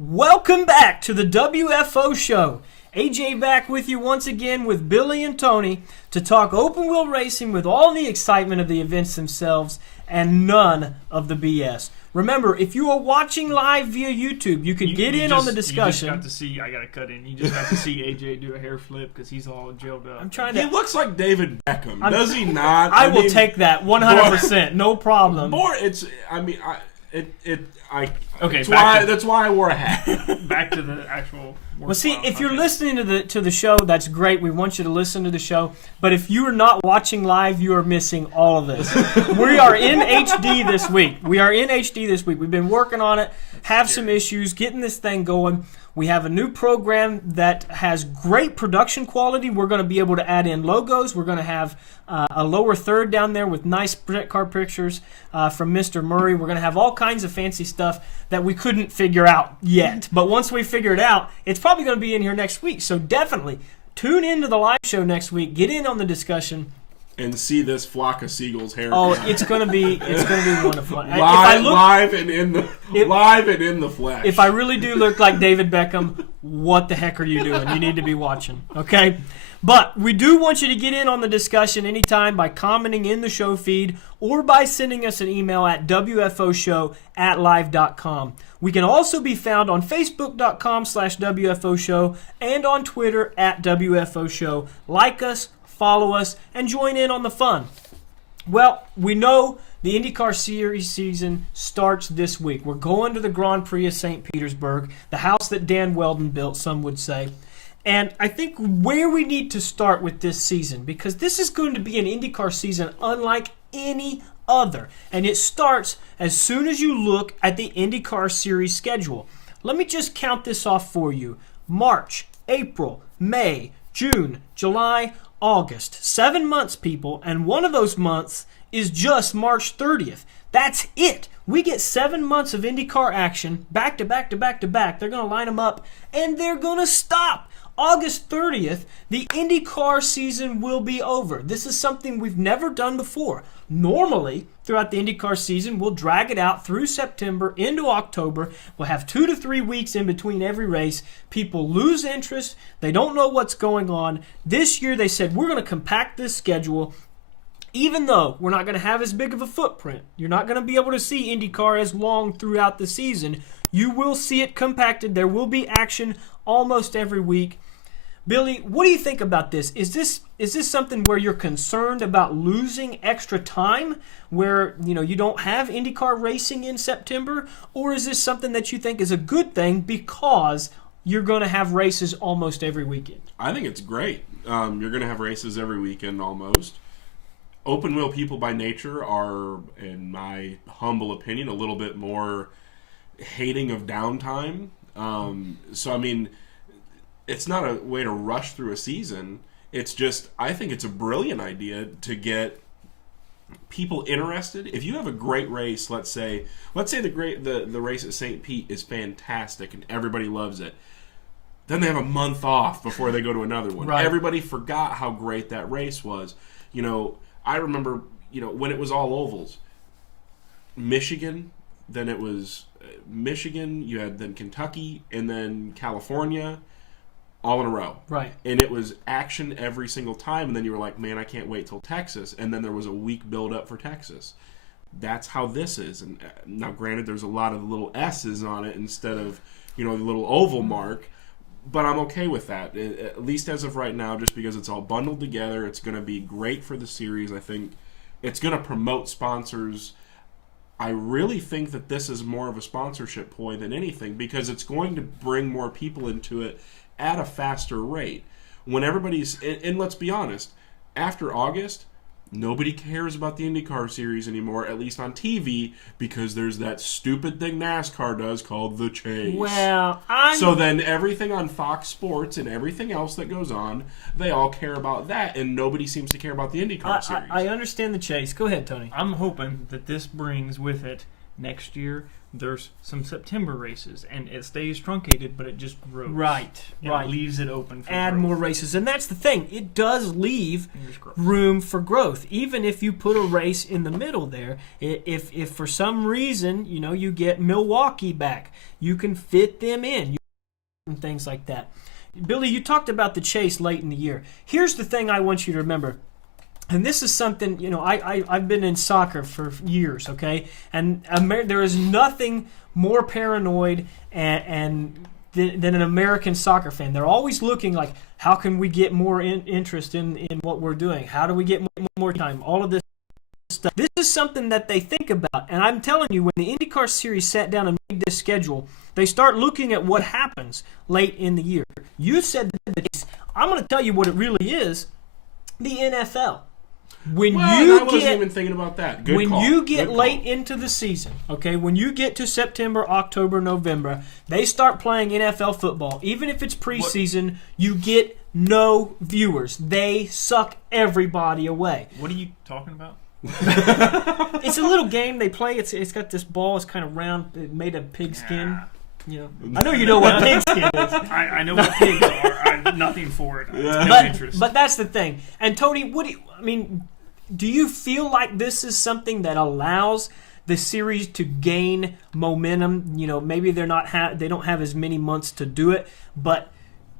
Welcome back to the WFO show. AJ back with you once again with Billy and Tony to talk open wheel racing with all the excitement of the events themselves and none of the BS. Remember, if you are watching live via YouTube, you can get in on the discussion. You just got to see, I got to cut in. You just got to see AJ do a hair flip because he's all jailed up. I'm trying to. He looks like David Beckham, does he not? I will take that 100%, no problem. More, it's. Okay, that's why I wore a hat. Back to the actual. Well, see, if you're listening to the show, that's great. We want you to listen to the show. But if you are not watching live, you are missing all of this. We are in HD this week. We've been working on it, have some issues, getting this thing going. We have a new program that has great production quality. We're going to be able to add in logos. We're going to have a lower third down there with nice print card pictures from Mr. Murray. We're going to have all kinds of fancy stuff that we couldn't figure out yet. But once we figure it out, it's probably going to be in here next week. So definitely tune into the live show next week. Get in on the discussion. And see this flock of seagulls hair. Oh, it's gonna be wonderful. Live and in the flesh. If I really do look like David Beckham, what the heck are you doing? You need to be watching, okay? But we do want you to get in on the discussion anytime by commenting in the show feed or by sending us an email at wfoshow@live.com. We can also be found on facebook.com/WFOshow and on Twitter @WFOshow. Like us, follow us, and join in on the fun. Well, we know the IndyCar Series season starts this week. We're going to the Grand Prix of St. Petersburg, the house that Dan Weldon built, some would say. And I think where we need to start with this season, because this is going to be an IndyCar season unlike any other. And it starts as soon as you look at the IndyCar Series schedule. Let me just count this off for you. March, April, May, June, July, August. 7 months, people, and one of those months is just March 30th. That's it. We get 7 months of IndyCar action back to back to back to back. They're going to line them up, and they're going to stop. August 30th, the IndyCar season will be over. This is something we've never done before. Normally, throughout the IndyCar season, we'll drag it out through September into October. We'll have 2 to 3 weeks in between every race. People lose interest. They don't know what's going on. This year, they said, we're going to compact this schedule. Even though we're not going to have as big of a footprint, you're not going to be able to see IndyCar as long throughout the season. You will see it compacted. There will be action almost every week. Billy, what do you think about this? Is this something where you're concerned about losing extra time, where you don't have IndyCar racing in September, or is this something that you think is a good thing because you're going to have races almost every weekend? I think it's great. You're going to have races every weekend almost. Open wheel people by nature are, in my humble opinion, a little bit more hating of downtime. So I mean, it's not a way to rush through a season. It's just, I think it's a brilliant idea to get people interested. If you have a great race, let's say the race at St. Pete is fantastic and everybody loves it. Then they have a month off before they go to another one. Right. Everybody forgot how great that race was. I remember, when it was all ovals. Michigan, then it was Michigan, you had then Kentucky, and then California, all in a row. Right. And it was action every single time, and then you were like, man, I can't wait till Texas. And then there was a week build up for Texas. That's how this is. And now, granted, there's a lot of little S's on it instead of, the little oval mark. But I'm okay with that, at least as of right now, just because it's all bundled together. It's going to be great for the series. I think it's going to promote sponsors. I really think that this is more of a sponsorship ploy than anything, because it's going to bring more people into it at a faster rate. When everybody's, and let's be honest, after August, nobody cares about the IndyCar series anymore, at least on TV, because there's that stupid thing NASCAR does called The Chase. Well, So then everything on Fox Sports and everything else that goes on, they all care about that, and nobody seems to care about the IndyCar series. I understand The Chase. Go ahead, Tony. I'm hoping that this brings with it Next year, there's some September races, and it stays truncated, but it just grows. Right. It leaves it open for add growth. more races. And that's the thing. It does leave Growth. room for growth. Even if you put a race in the middle there, if for some reason, you get Milwaukee back, you can fit them in and things like that. Billy, you talked about the chase late in the year. Here's the thing I want you to remember. And this is something, I've been in soccer for years, okay? And there is nothing more paranoid than an American soccer fan. They're always looking like, how can we get more interest in what we're doing? How do we get more time? All of this stuff. This is something that they think about. And I'm telling you, when the IndyCar Series sat down and made this schedule, they start looking at what happens late in the year. You said that. I'm going to tell you what it really is, the NFL. I wasn't even thinking about that. Good call. You get late into the season, okay, when you get to September, October, November, they start playing NFL football. Even if it's preseason, you get no viewers. They suck everybody away. What are you talking about? It's a little game they play. It's got this ball. It's kind of round, made of pigskin. I know you know what pigskin is. I know what pigs are. I have nothing for it. No interest. But that's the thing. And Tony, do you feel like this is something that allows the series to gain momentum? Maybe they don't have as many months to do it, but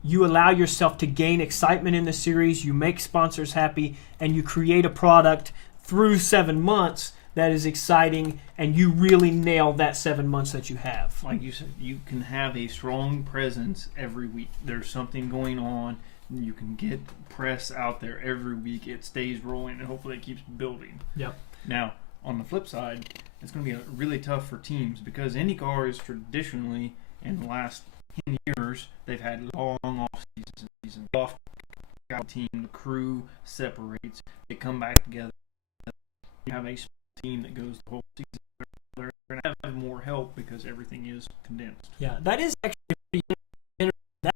you allow yourself to gain excitement in the series. You make sponsors happy, and you create a product through 7 months that is exciting, and you really nail that 7 months that you have. Like you said, you can have a strong presence every week. There's something going on. You can get press out there every week. It stays rolling, and hopefully it keeps building. Yep. Now, on the flip side, it's going to be really tough for teams because IndyCar is traditionally, in the last 10 years, they've had long off seasons. Off team, the crew separates. They come back together. You have a team that goes the whole season. They're going to have more help because everything is condensed. Yeah, that is actually pretty interesting.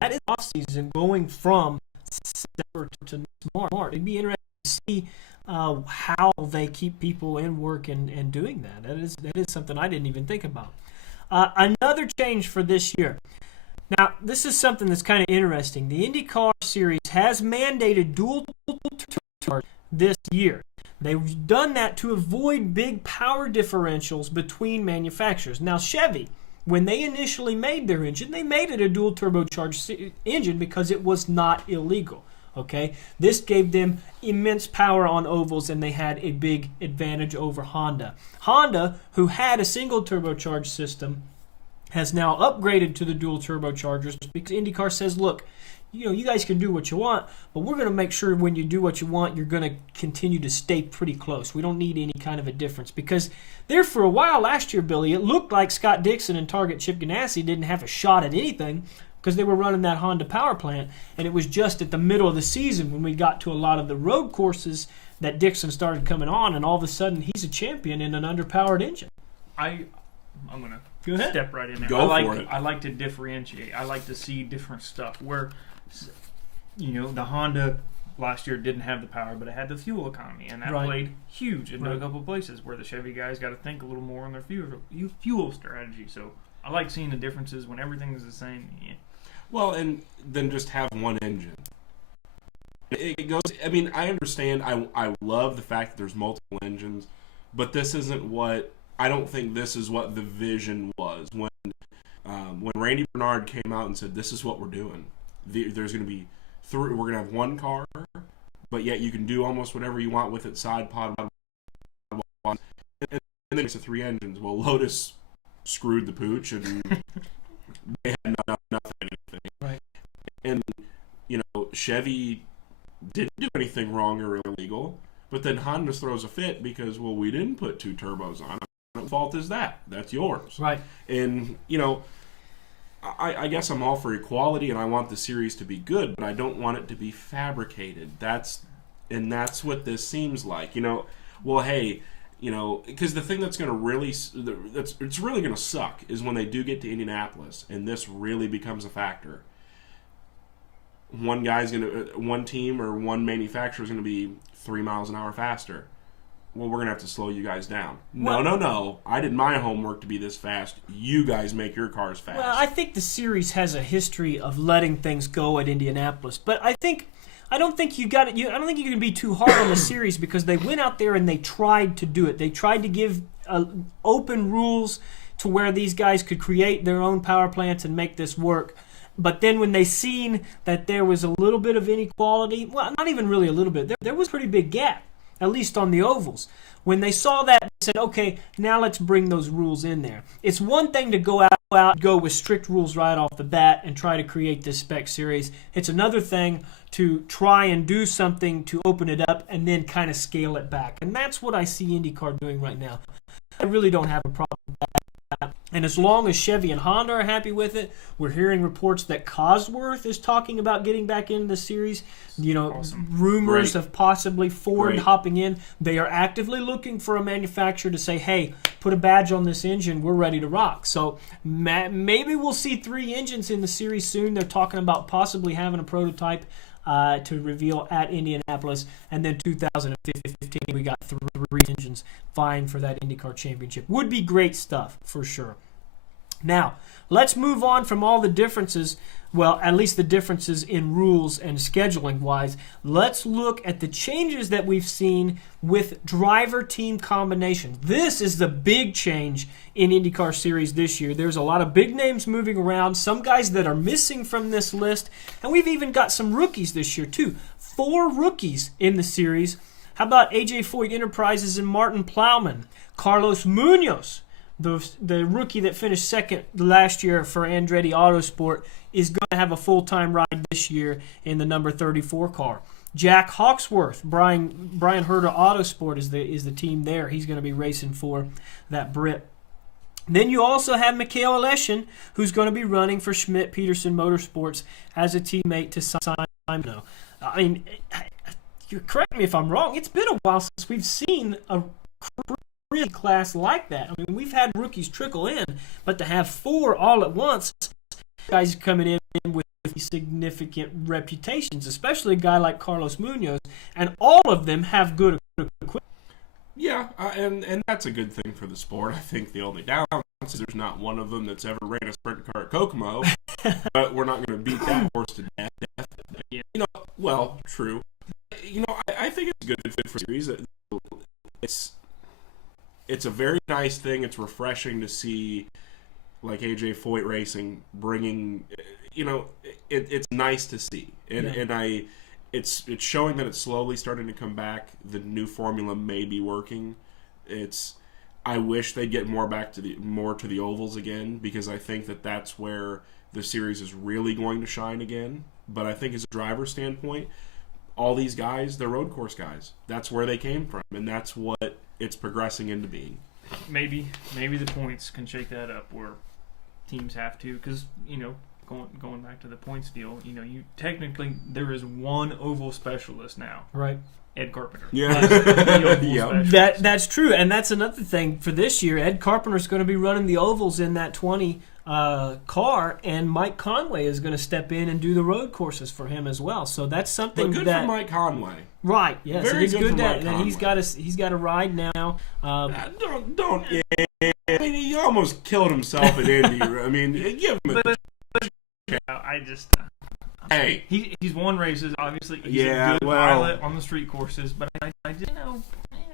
That is off season going from September to March. It'd be interesting to see how they keep people in work and doing that. That is something I didn't even think about. Another change for this year. Now, this is something that's kind of interesting. The IndyCar Series has mandated dual turbochargers this year. They've done that to avoid big power differentials between manufacturers. Now, Chevy, when they initially made their engine, they made it a dual turbocharged engine because it was not illegal. Okay, this gave them immense power on ovals, and they had a big advantage over Honda. Honda, who had a single turbocharged system, has now upgraded to the dual turbochargers because IndyCar says, look, you guys can do what you want, but we're going to make sure when you do what you want, you're going to continue to stay pretty close. We don't need any kind of a difference because there for a while last year, Billy, it looked like Scott Dixon and Target Chip Ganassi didn't have a shot at anything because they were running that Honda power plant, and it was just at the middle of the season when we got to a lot of the road courses that Dixon started coming on, and all of a sudden he's a champion in an underpowered engine. I'm going Go ahead. to step right in there. Go for it. I like to differentiate. I like to see different stuff where, the Honda last year didn't have the power, but it had the fuel economy, and that played huge in a couple of places where the Chevy guys got to think a little more on their fuel strategy. So I like seeing the differences when everything is the same. Yeah. Well, and then just have one engine. It goes. I mean, I understand. I love the fact that there's multiple engines, but this isn't what. I don't think this is what the vision was when Randy Bernard came out and said, "This is what we're doing. There's going to be we're going to have one car, but yet you can do almost whatever you want with it. Side pod, and then it's 3 engines. Well, Lotus screwed the pooch, and they had nothing anything. Right. And Chevy didn't do anything wrong or illegal, but then Honda throws a fit because we didn't put 2 turbos on it. What fault is that? That's yours. Right. And I guess I'm all for equality, and I want the series to be good, but I don't want it to be fabricated. That's what this seems like. Hey, because the thing that's going to really it's really going to suck is when they do get to Indianapolis, and this really becomes a factor. One team or one manufacturer is going to be 3 miles an hour faster. well, we're going to have to slow you guys down. Well, No. I did my homework to be this fast. You guys make your cars fast. Well, I think the series has a history of letting things go at Indianapolis, but I don't think you can be too hard on the series because they went out there and they tried to do it. They tried to give open rules to where these guys could create their own power plants and make this work. But then when they seen that there was a little bit of inequality, well, not even really a little bit, there was a pretty big gap, at least on the ovals. When they saw that, they said, okay, now let's bring those rules in there. It's one thing to go with strict rules right off the bat and try to create this spec series. It's another thing to try and do something to open it up and then kind of scale it back. And that's what I see IndyCar doing right now. I really don't have a problem with that. And as long as Chevy and Honda are happy with it, we're hearing reports that Cosworth is talking about getting back into the series. Awesome. Rumors Great. of possibly Ford Great. hopping in. They are actively looking for a manufacturer to say, hey, put a badge on this engine. We're ready to rock. So maybe we'll see 3 engines in the series soon. They're talking about possibly having a prototype to reveal at Indianapolis. And then 2015, we got 3 engines vying for that IndyCar championship. Would be great stuff, for sure. Now, let's move on from all the differences, well, at least the differences in rules and scheduling-wise. Let's look at the changes that we've seen with driver-team combination. This is the big change in IndyCar Series this year. There's a lot of big names moving around, some guys that are missing from this list, and we've even got some rookies this year, too. 4 rookies in the series. How about AJ Foyt Enterprises and Martin Plowman? Carlos Munoz, the rookie that finished second last year for Andretti Autosport, is going to have a full-time ride this year in the number 34 car. Jack Hawksworth, Brian Herta Autosport is the team there. He's going to be racing for that Brit. Then you also have Mikhail Aleshin, who's going to be running for Schmidt-Peterson Motorsports as a teammate to Simon. I mean, you correct me if I'm wrong. It's been a while since we've seen a really class like that. I mean, we've had rookies trickle in, but to have 4 all at once, guys coming in with significant reputations, especially a guy like Carlos Munoz, and all of them have good equipment. Yeah, and that's a good thing for the sport. I think the only downside is there's not one of them that's ever ran a sprint car at Kokomo, but we're not going to beat that horse to death. Well, true. I think it's a good fit for series. It's a very nice thing. It's refreshing to see, like AJ Foyt Racing bringing. It's nice to see, and it's showing that it's slowly starting to come back. The new formula may be working. I wish they'd get more to the ovals again, because I think that's where the series is really going to shine again. But I think as a driver standpoint, all these guys, they're road course guys. That's where they came from, and that's what it's progressing into being. Maybe the points can shake that up where teams have to, because going back to the points deal, you technically there is one oval specialist now, right? Ed Carpenter. Yeah, that's true, and that's another thing for this year. Ed Carpenter's going to be running the ovals in that 20 car, and Mike Conway is going to step in and do the road courses for him as well. So that's something. But good for Mike Conway. Right. Yes. Very it's good for that Mike he's got a ride now. Don't. Yeah, I mean, he almost killed himself at Indy. I mean, give him a. I just. Hey, he's won races. Obviously, he's a good pilot on the street courses. But I just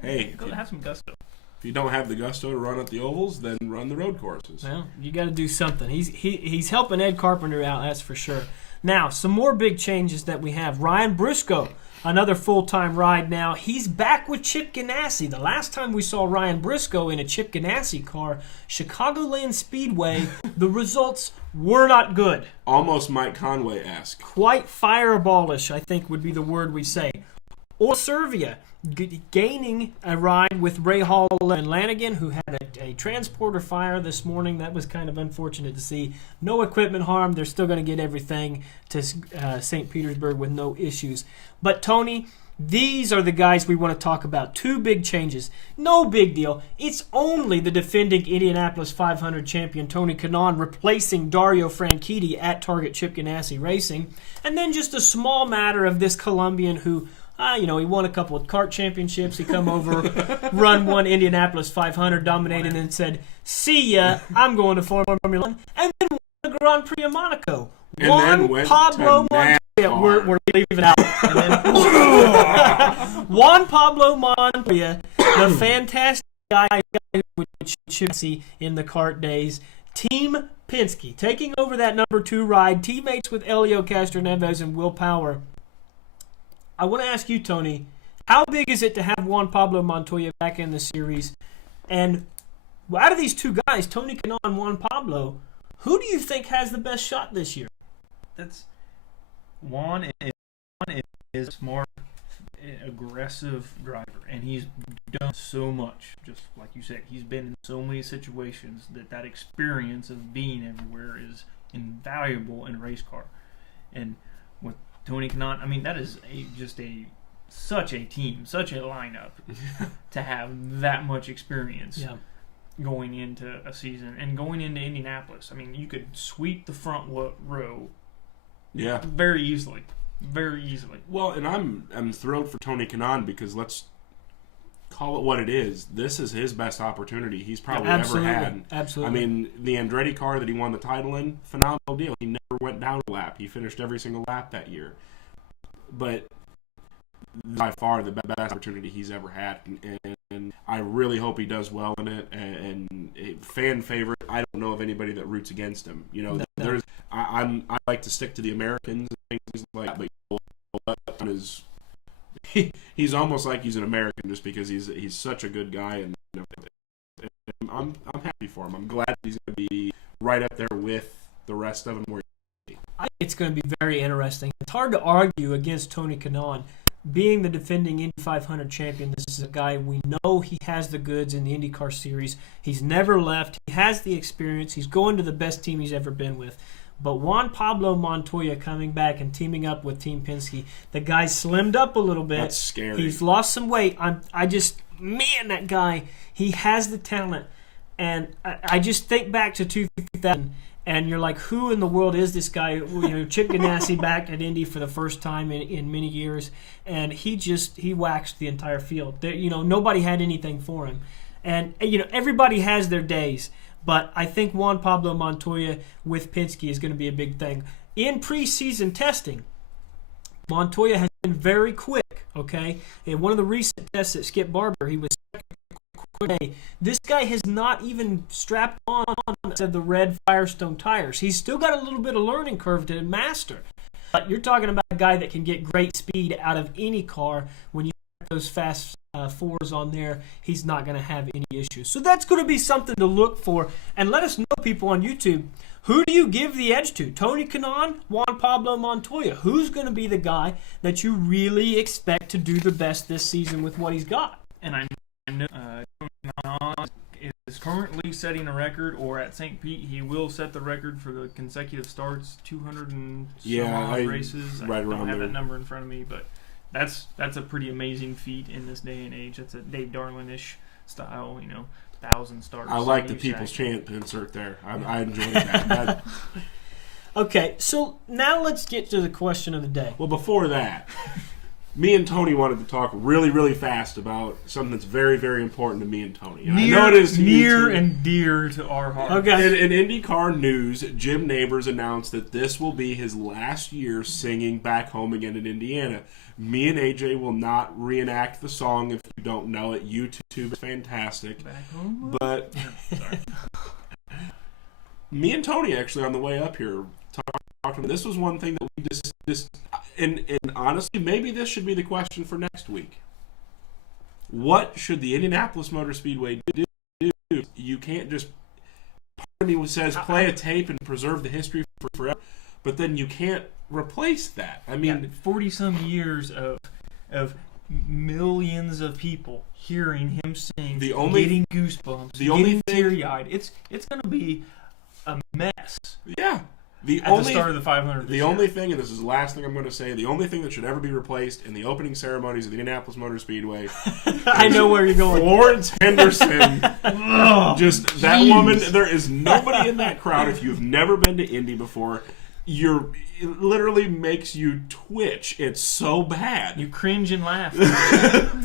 hey, go have some gusto. If you don't have the gusto to run at the ovals, then run the road courses. Well, you got to do something. He's helping Ed Carpenter out, that's for sure. Now, some more big changes that we have. Ryan Briscoe, another full-time ride now. He's back with Chip Ganassi. The last time we saw Ryan Briscoe in a Chip Ganassi car, Chicagoland Speedway, the results were not good. Almost Mike Conway-esque. Quite fireballish, I think would be the word we say. Or Servia, gaining a ride with Ray Hall and Lanigan, who had a transporter fire this morning. That was kind of unfortunate to see. No equipment harm. They're still going to get everything to St. Petersburg with no issues. But, Tony, these are the guys we want to talk about. 2 big changes. No big deal. It's only the defending Indianapolis 500 champion Tony Kanaan replacing Dario Franchitti at Target Chip Ganassi Racing. And then just a small matter of this Colombian who He won a couple of kart championships. He come over, run one Indianapolis 500, dominated, and said, "See ya, I'm going to Formula 1," and then won the Grand Prix of Monaco. And then went Pablo to Montoya. NASCAR. We're leaving out. And then Juan Pablo Montoya, the fantastic guy which should see in the kart days. Team Penske taking over that number 2 ride, teammates with Helio Castroneves and Will Power. I want to ask you, Tony, how big is it to have Juan Pablo Montoya back in the series? And out of these two guys, Tony Kanaan and Juan Pablo, who do you think has the best shot this year? Juan is a smart, aggressive driver, and he's done so much. Just like you said, he's been in so many situations that experience of being everywhere is invaluable in a race car. And with Tony Kanaan, I mean, that is such a team, such a lineup to have that much experience going into a season and going into Indianapolis. I mean, you could sweep the front row very easily. Very easily. Well, and I'm thrilled for Tony Kanaan because let's call it what it is. This is his best opportunity he's probably ever had. Absolutely. I mean, the Andretti car that he won the title in, phenomenal deal. He never went down a lap. He finished every single lap that year. But by far the best opportunity he's ever had, and I really hope he does well in it. And fan favorite, I don't know of anybody that roots against him. There's I like to stick to the Americans and things like that, but he's almost like he's an American just because he's such a good guy, and I'm happy for him. I'm glad he's going to be right up there with the rest of them. I think it's going to be very interesting. It's hard to argue against Tony Kanaan. Being the defending Indy 500 champion, this is a guy we know he has the goods in the IndyCar series. He's never left. He has the experience. He's going to the best team he's ever been with. But Juan Pablo Montoya coming back and teaming up with Team Penske, the guy slimmed up a little bit. That's scary. He's lost some weight. That guy, he has the talent. And I just think back to 2000, and you're like, who in the world is this guy? Chip Ganassi back at Indy for the first time in many years, and he waxed the entire field. Nobody had anything for him. And, everybody has their days. But I think Juan Pablo Montoya with Penske is going to be a big thing. In preseason testing, Montoya has been very quick, okay? In one of the recent tests at Skip Barber, he was quick. This guy has not even strapped on the red Firestone tires. He's still got a little bit of learning curve to master. But you're talking about a guy that can get great speed out of any car. When you have those fast fours on there, he's not going to have any issues. So that's going to be something to look for. And let us know, people on YouTube, who do you give the edge to? Tony Kanaan, Juan Pablo Montoya? Who's going to be the guy that you really expect to do the best this season with what he's got? And I know Kanaan is currently setting a record, or at St. Pete, he will set the record for the consecutive starts, 200 and some odd races. I don't have that number in front of me, but that's a pretty amazing feat in this day and age. That's a Dave Darlin-ish style, 1,000 starts. I like the people's chant insert there. I enjoyed that. Okay, so now let's get to the question of the day. Well, before that, me and Tony wanted to talk really, really fast about something that's very, very important to me and Tony. And I know it is to near and dear to our heart. Okay. In IndyCar news, Jim Nabors announced that this will be his last year singing Back Home Again in Indiana. Me and AJ will not reenact the song if you don't know it. YouTube is fantastic. Back home? But me and Tony actually on the way up here talked about this. Was one thing that we just and honestly, maybe this should be the question for next week. What should the Indianapolis Motor Speedway do? You can't just, part of me says play a tape and preserve the history for forever, but then you can't replace that. I mean, 40-some years of millions of people hearing him sing, getting goosebumps, getting teary-eyed. It's going to be a mess. Yeah. The start of the 500. The only thing, and this is the last thing I'm going to say, the only thing that should ever be replaced in the opening ceremonies of the Indianapolis Motor Speedway. I know where you're going. Florence Henderson. Just that woman. There is nobody in that crowd. If you've never been to Indy before, it literally makes you twitch. It's so bad. You cringe and laugh.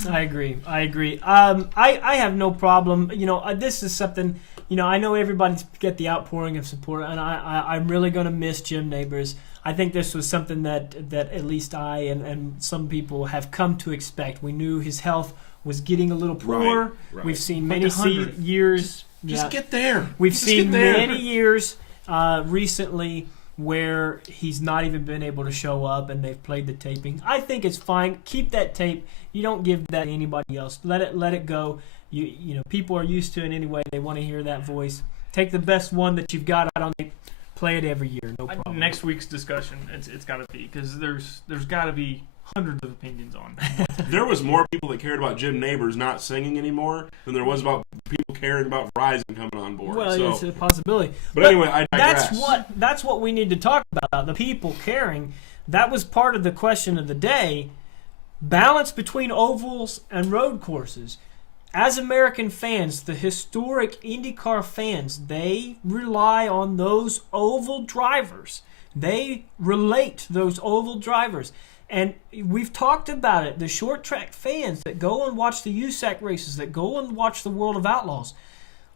I agree. I have no problem. This is something. I know everybody's get the outpouring of support, and I'm really going to miss Jim Neighbors. I think this was something that at least I and some people have come to expect. We knew his health was getting a little poor. Right. We've seen many years. Just get there. We've Just seen get there. many years recently where he's not even been able to show up, and they've played the taping. I think it's fine. Keep that tape. You don't give that to anybody else. Let it go. People are used to it anyway. They want to hear that voice. Take the best one that you've got out on tape. Play it every year. No problem. Next week's discussion, it's got to be, because there's got to be hundreds of opinions on. There was more people that cared about Jim Neighbors not singing anymore than there was about people caring about Verizon coming on board. Well, it's a possibility. But anyway, I digress. That's what we need to talk about. The people caring. That was part of the question of the day. Balance between ovals and road courses. As American fans, the historic IndyCar fans, they rely on those oval drivers. They relate to those oval drivers. And we've talked about it. The short track fans that go and watch the USAC races, that go and watch the World of Outlaws,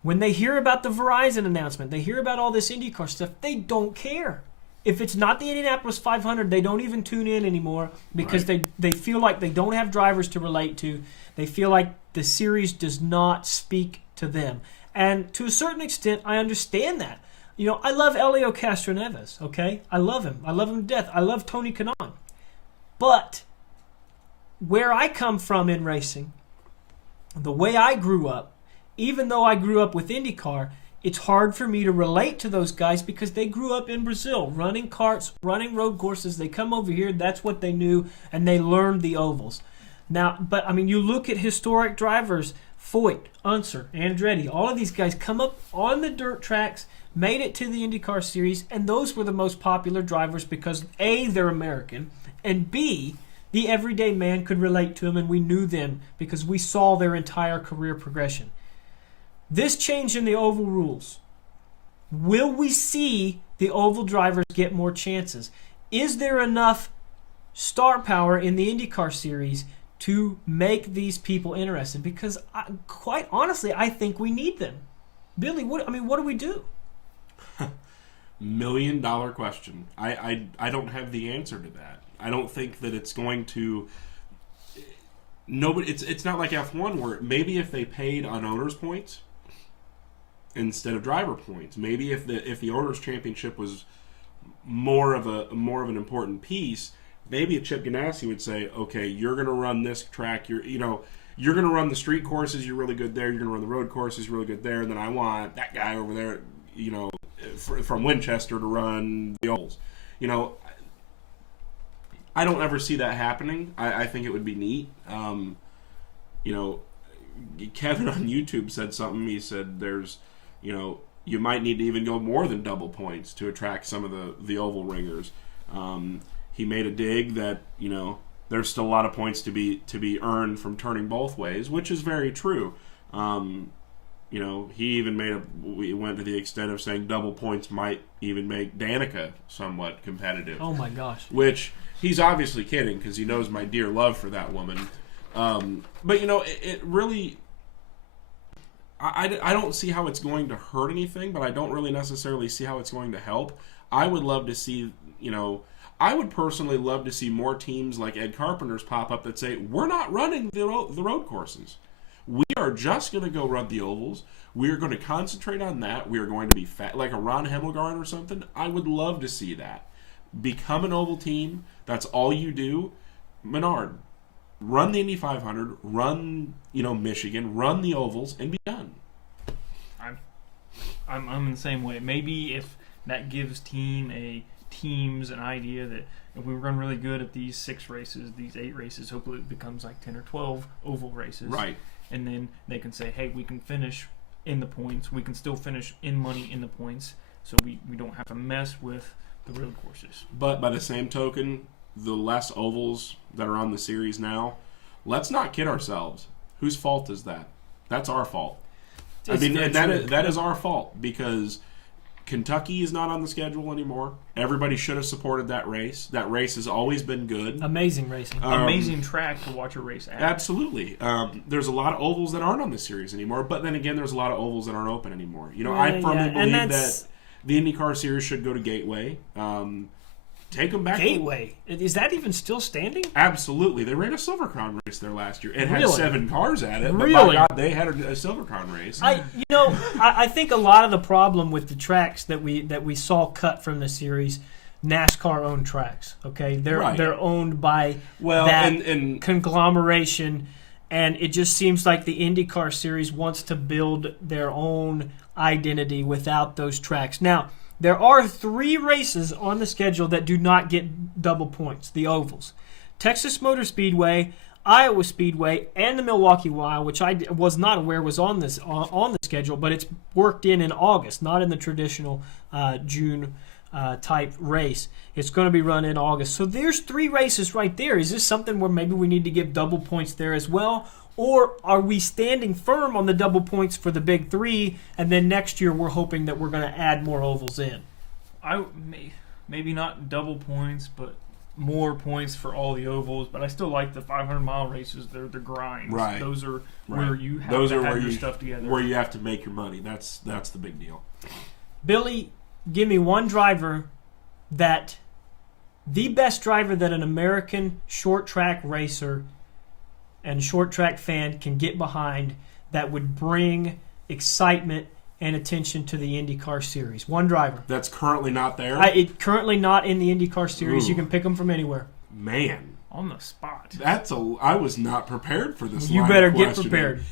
when they hear about the Verizon announcement, they hear about all this IndyCar stuff, they don't care. If it's not the Indianapolis 500, they don't even tune in anymore because they feel like they don't have drivers to relate to. They feel like the series does not speak to them. And to a certain extent, I understand that. I love Elio Castroneves, okay? I love him. I love him to death. I love Tony Kanaan. But where I come from in racing, the way I grew up, even though I grew up with IndyCar, it's hard for me to relate to those guys because they grew up in Brazil, running karts, running road courses. They come over here, that's what they knew, and they learned the ovals. Now, but you look at historic drivers, Foyt, Unser, Andretti, all of these guys come up on the dirt tracks, made it to the IndyCar series, and those were the most popular drivers because A, they're American, and B, the everyday man could relate to them, and we knew them because we saw their entire career progression. This change in the oval rules, will we see the oval drivers get more chances? Is there enough star power in the IndyCar series to make these people interested? Because quite honestly, I think we need them. Billy, what do we do? $1 million question. I don't have the answer to that. I don't think that it's going to. Nobody. It's not like F1 where maybe if they paid on owners' points instead of driver points, maybe if the owners' championship was more of an important piece. Maybe a Chip Ganassi would say, okay, you're going to run this track. You're going to run the street courses. You're really good there. You're going to run the road courses. You're really good there. And then I want that guy over there, from Winchester to run the ovals. I don't ever see that happening. I think it would be neat. Kevin on YouTube said something. He said there's, you might need to even go more than double points to attract some of the oval ringers. He made a dig that there's still a lot of points to be earned from turning both ways, which is very true. He even went to the extent of saying double points might even make Danica somewhat competitive. Oh my gosh! Which he's obviously kidding because he knows my dear love for that woman. But it really. I don't see how it's going to hurt anything, but I don't really necessarily see how it's going to help. I would love to see, I would personally love to see more teams like Ed Carpenter's pop up that say, we're not running the road courses. We are just going to go run the ovals. We are going to concentrate on that. We are going to be fat, like a Ron Hemmelgarn or something. I would love to see that. Become an oval team. That's all you do. Menard, run the Indy 500, run, Michigan, run the ovals, and be done. I'm in the same way. Maybe if that gives teams an idea that if we run really good at these 6 races, these 8 races, hopefully it becomes like 10 or 12 oval races. Right. And then they can say, hey, we can finish in the points. We can still finish in money in the points. So we don't have to mess with the road courses. But by the same token, the less ovals that are on the series now, let's not kid ourselves. Whose fault is that? That's our fault. And that is our fault because Kentucky is not on the schedule anymore. Everybody should have supported that race. That race has always been good. Amazing racing. Amazing track to watch a race at. Absolutely. There's a lot of ovals that aren't on this series anymore, but then again, there's a lot of ovals that aren't open anymore. I firmly believe that the IndyCar series should go to Gateway. Take them back. Gateway? Is that even still standing? Absolutely. They ran a Silver Crown race there last year. It had 7 cars at it, but really? by God, they had a Silver Crown race. I think a lot of the problem with the tracks that we saw cut from the series, NASCAR-owned tracks. Okay, they're owned by that conglomeration, and it just seems like the IndyCar series wants to build their own identity without those tracks. Now, there are 3 races on the schedule that do not get double points, the ovals. Texas Motor Speedway, Iowa Speedway, and the Milwaukee Mile, which I was not aware was on the schedule, but it's worked in August, not in the traditional June type race. It's going to be run in August. So there's 3 races right there. Is this something where maybe we need to give double points there as well? Or are we standing firm on the double points for the big 3, and then next year we're hoping that we're going to add more ovals in? Maybe not double points, but more points for all the ovals. But I still like the 500-mile races. They're the grinds. Right. Those are where you have Those to are have where your you, stuff together. Where you have to make your money. That's the big deal. Billy, give me one driver the best driver that an American short track racer and short track fan can get behind that would bring excitement and attention to the IndyCar series. One driver. That's currently not there? Currently not in the IndyCar series. Ooh. You can pick them from anywhere. Man. On the spot. I was not prepared for this. You better get prepared.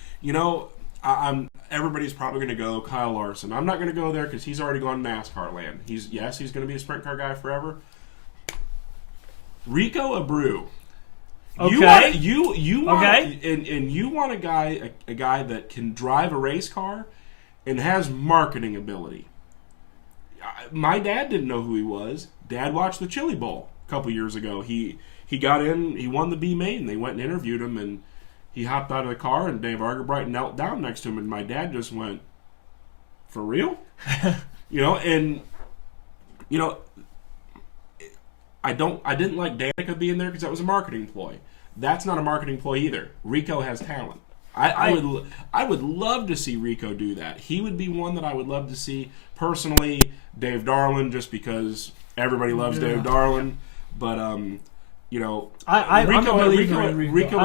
Everybody's probably going to go Kyle Larson. I'm not going to go there because he's already gone NASCAR land. He's going to be a sprint car guy forever. Rico Abreu. Okay. You want a guy that can drive a race car and has marketing ability. My dad didn't know who he was. Dad watched the Chili Bowl a couple years ago. He got in, he won the B main. They went and interviewed him, and he hopped out of the car, and Dave Argerbright knelt down next to him, and my dad just went, "For real?" I didn't like Danica being there because that was a marketing ploy. That's not a marketing ploy either. Rico has talent. I would love to see Rico do that. He would be one that I would love to see. Personally, Dave Darlin, just because everybody loves Dave Darlin. But I'm a believer in Rico.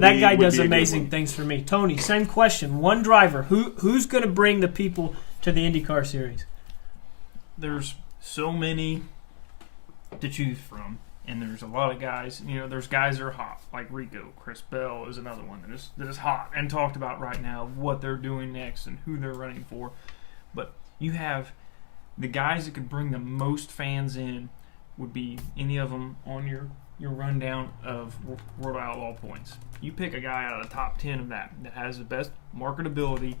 That guy does amazing things for me. Tony, same question. One driver. Who's going to bring the people to the IndyCar series? There's so many to choose from. And there's a lot of guys, there's guys that are hot, like Rico. Chris Bell is another one that is hot and talked about right now, what they're doing next and who they're running for. But you have the guys that could bring the most fans in would be any of them on your rundown of World Outlaw points. You pick a guy out of the top 10 of that has the best marketability,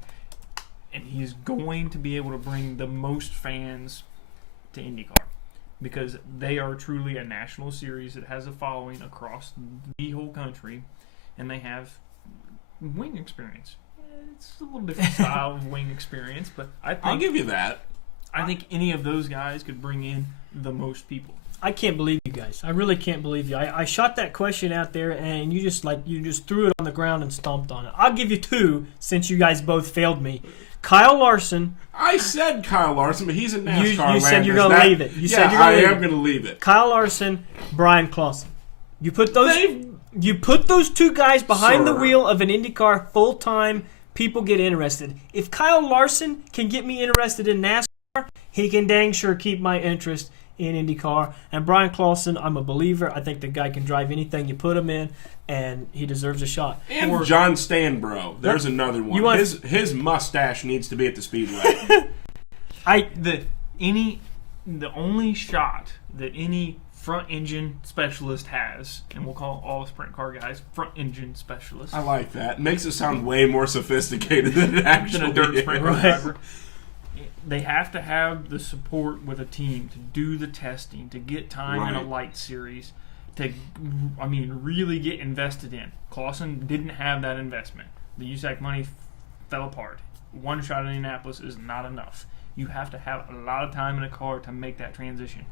and he's going to be able to bring the most fans to IndyCar. Because they are truly a national series that has a following across the whole country, and they have wing experience. It's a little different style of wing experience, but I'll give you that. I think any of those guys could bring in the most people. I can't believe you guys. I really can't believe you. I shot that question out there, and you just threw it on the ground and stomped on it. I'll give you 2 since you guys both failed me. Kyle Larson. I said Kyle Larson, but he's in NASCAR. You said you're going to leave it. I am going to leave it. Kyle Larson, Brian Clausen. You put those 2 guys behind the wheel of an IndyCar full time. People get interested. If Kyle Larson can get me interested in NASCAR, he can dang sure keep my interest in IndyCar. And Brian Clausen, I'm a believer. I think the guy can drive anything you put him in, and he deserves a shot. And John Stanbro. There's another one. His mustache needs to be at the Speedway. The only shot that any front engine specialist has, and we'll call all sprint car guys front engine specialists. I like that. It makes it sound way more sophisticated than it actually a dirt is. sprint car driver. They have to have the support with a team to do the testing, to get time in a light series, to really get invested in. Clausen didn't have that investment. The USAC money fell apart. One shot in Indianapolis is not enough. You have to have a lot of time in a car to make that transition.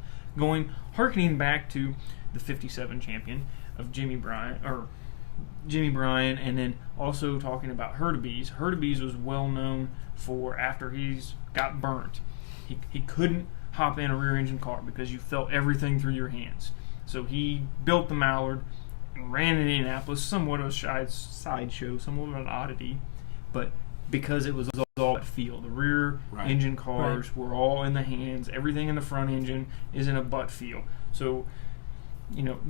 Harkening back to the 57 champion of Jimmy Bryant, and then also talking about Hurtubise. Hurtubise was well known for, after he's got burnt, he couldn't hop in a rear engine car because you felt everything through your hands. So he built the Mallard and ran in Indianapolis, somewhat of a sideshow, somewhat of an oddity, but because it was all at field. The rear engine cars were all in the hands. Everything in the front engine is in a butt feel. So,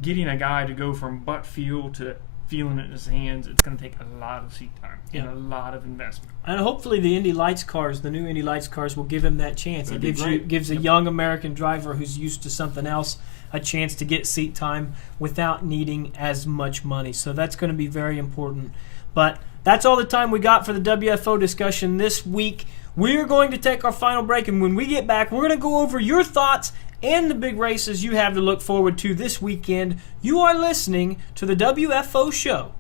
getting a guy to go from butt feel to feeling it in his hands, it's going to take a lot of seat time and a lot of investment. And hopefully the Indy Lights cars, the new Indy Lights cars, will give him that chance. It gives a young American driver who's used to something else a chance to get seat time without needing as much money. So that's going to be very important. But that's all the time we got for the WFO discussion this week. We're going to take our final break, and when we get back, we're going to go over your thoughts and the big races you have to look forward to this weekend. You are listening to the WFO Show.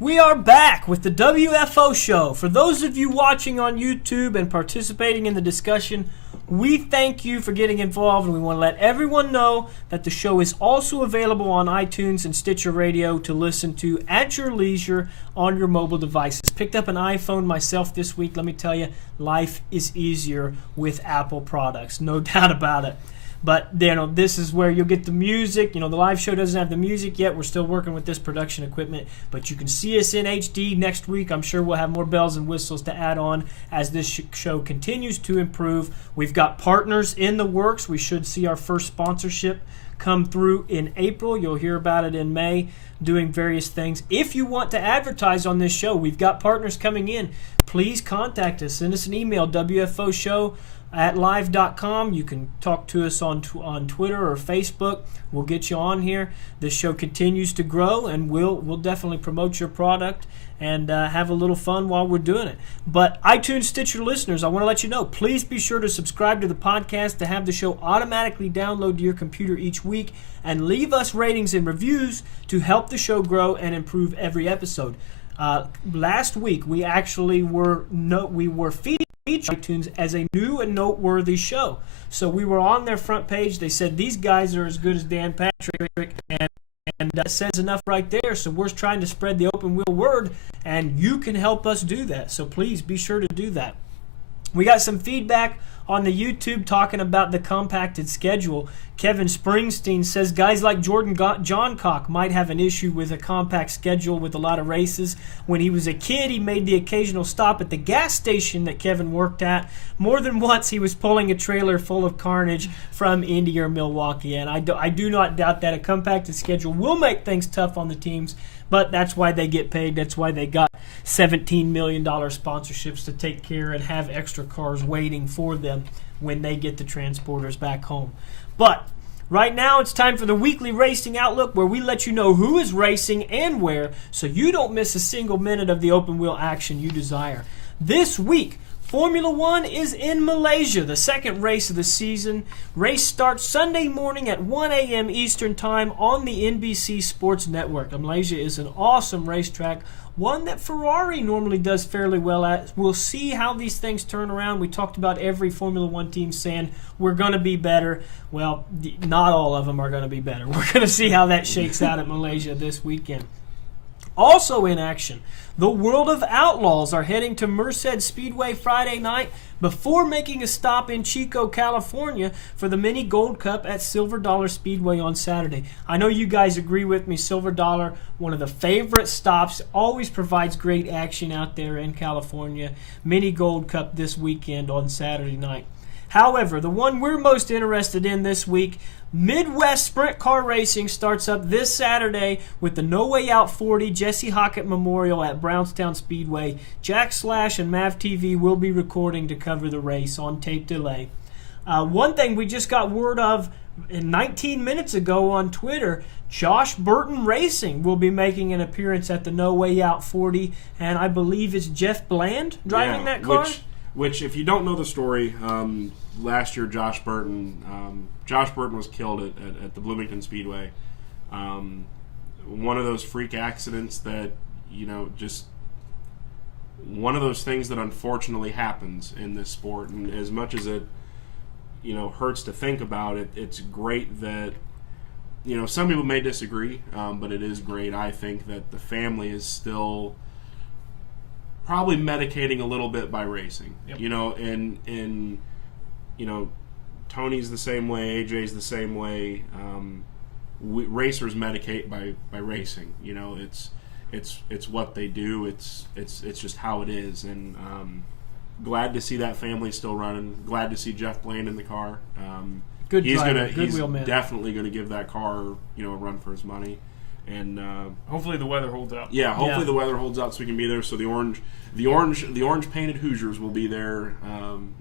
We are back with the WFO Show. For those of you watching on YouTube and participating in the discussion, We thank you for getting involved, and we want to let everyone know that the show is also available on iTunes and Stitcher Radio to listen to at your leisure on your mobile devices. Picked up an iPhone myself this week. Let me tell you, life is easier with Apple products, no doubt about it. But this is where you'll get the music. The live show doesn't have the music yet. We're still working with this production equipment. But you can see us in HD next week. I'm sure we'll have more bells and whistles to add on as this show continues to improve. We've got partners in the works. We should see our first sponsorship come through in April. You'll hear about it in May, doing various things. If you want to advertise on this show, we've got partners coming in. Please contact us. Send us an email, wfoshow@live.com. You can talk to us on Twitter or Facebook. We'll get you on here. This show continues to grow, and we'll definitely promote your product and have a little fun while we're doing it. But iTunes Stitcher listeners, I want to let you know, please be sure to subscribe to the podcast to have the show automatically download to your computer each week, and leave us ratings and reviews to help the show grow and improve every episode. Last week, we actually were featured iTunes as a new and noteworthy show. So we were on their front page. They said these guys are as good as Dan Patrick, and that says enough right there. So we're trying to spread the Open Wheel word, and you can help us do that. So please be sure to do that. We got some feedback on the YouTube talking about the compacted schedule. Kevin Springsteen says guys like Jordan Johncock might have an issue with a compact schedule with a lot of races. When he was a kid, he made the occasional stop at the gas station that Kevin worked at. More than once, he was pulling a trailer full of carnage from Indy or Milwaukee. And I do not doubt that a compacted schedule will make things tough on the teams, but that's why they get paid. That's why they got $17 million sponsorships to take care and have extra cars waiting for them when they get the transporters back home. But right now it's time for the weekly racing outlook, where we let you know who is racing and where, so you don't miss a single minute of the open wheel action you desire. This week, Formula One is in Malaysia, the second race of the season. Race starts Sunday morning at 1 a.m. Eastern Time on the NBC Sports Network. Malaysia is an awesome racetrack, one that Ferrari normally does fairly well at. We'll see how these things turn around. We talked about every Formula One team saying we're going to be better. Well, not all of them are going to be better. We're going to see how that shakes out at Malaysia this weekend. Also in action, the World of Outlaws are heading to Merced Speedway Friday night before making a stop in Chico, California for the Mini Gold Cup at Silver Dollar Speedway on Saturday. I know you guys agree with me. Silver Dollar, one of the favorite stops, always provides great action out there in California. Mini Gold Cup this weekend on Saturday night. However, the one we're most interested in this week, Midwest Sprint Car Racing, starts up this Saturday with the No Way Out 40 Jesse Hockett Memorial at Brownstown Speedway. Jack Slash and Mav TV will be recording to cover the race on tape delay. One thing we just got word of 19 minutes ago on Twitter, Josh Burton Racing will be making an appearance at the No Way Out 40, and I believe it's Jeff Bland driving that car. Which, if you don't know the story, last year Josh Burton was killed at the Bloomington Speedway. One of those freak accidents that, just one of those things that unfortunately happens in this sport. And as much as it, hurts to think about it, it's great that, some people may disagree, but it is great, I think, that the family is still probably medicating a little bit by racing. Yep. And Tony's the same way, AJ's the same way. Racers medicate by racing. It's what they do. It's just how it is. And glad to see that family still running. Glad to see Jeff Bland in the car. He's definitely gonna give that car a run for his money. And hopefully the weather holds out. Yeah, hopefully the weather holds out so we can be there. So the orange painted Hoosiers will be there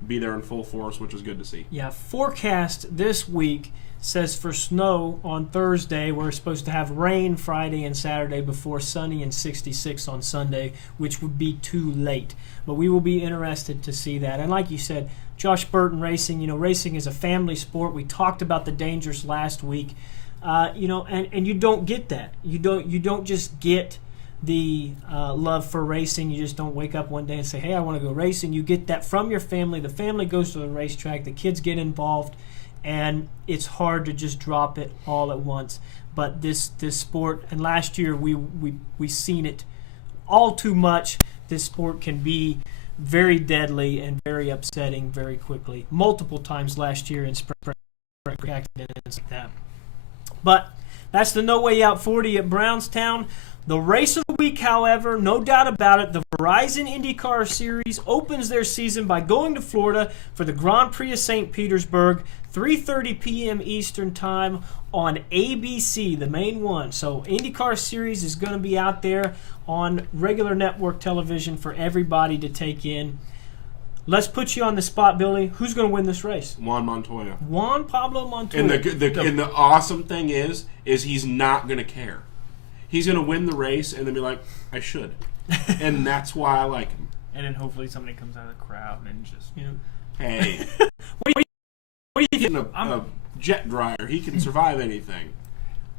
in full force, which is good to see. Yeah, forecast this week says for snow on Thursday. We're supposed to have rain Friday and Saturday before sunny and 66 on Sunday, which would be too late. But we will be interested to see that. And like you said, Josh Burton Racing, racing is a family sport. We talked about the dangers last week. And you don't get that. You don't just get the love for racing. You just don't wake up one day and say, hey, I want to go racing. You get that from your family. The family goes to the racetrack. The kids get involved, and it's hard to just drop it all at once. But this sport, and last year we seen it all too much. This sport can be very deadly and very upsetting very quickly. Multiple times last year in sprint accidents like that. But that's the No Way Out 40 at Brownstown. The race of the week, however, no doubt about it, the Verizon Indycar Series opens their season by going to Florida for the Grand Prix of St. Petersburg, 3:30 p.m. Eastern Time on ABC, the main one. So IndyCar Series is going to be out there on regular network television for everybody to take in. Let's put you on the spot, Billy. Who's going to win this race? Juan Montoya. Juan Pablo Montoya. And the awesome thing is he's not going to care. He's going to win the race and then be like, I should. And that's why I like him. And then hopefully somebody comes out of the crowd and just, Hey. What do you He's a jet dryer. He can survive anything.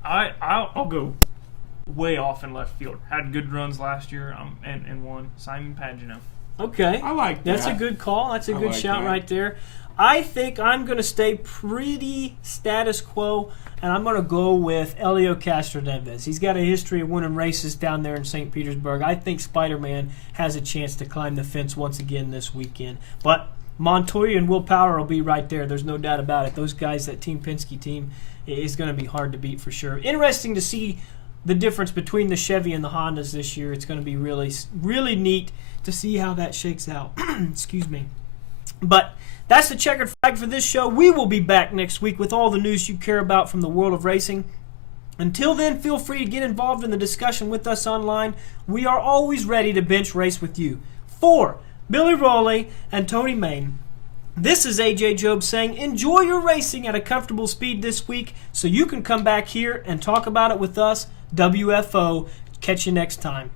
I'll go way off in left field. Had good runs last year and won. Simon Pagino. Okay. I like that. That's a good call. That's a good shout right there. I think I'm going to stay pretty status quo, and I'm going to go with Helio Castroneves. He's got a history of winning races down there in St. Petersburg. I think Spider-Man has a chance to climb the fence once again this weekend. But Montoya and Will Power will be right there. There's no doubt about it. Those guys, that Team Penske team, is going to be hard to beat for sure. Interesting to see the difference between the Chevy and the Hondas this year. It's going to be really, really neat to see how that shakes out. Excuse me. But that's the checkered flag for this show. We will be back next week with all the news you care about from the world of racing. Until then, feel free to get involved in the discussion with us online. We are always ready to bench race with you. For Billy Rowley and Tony Main, this is AJ Job saying enjoy your racing at a comfortable speed this week so you can come back here and talk about it with us. WFO. Catch you next time.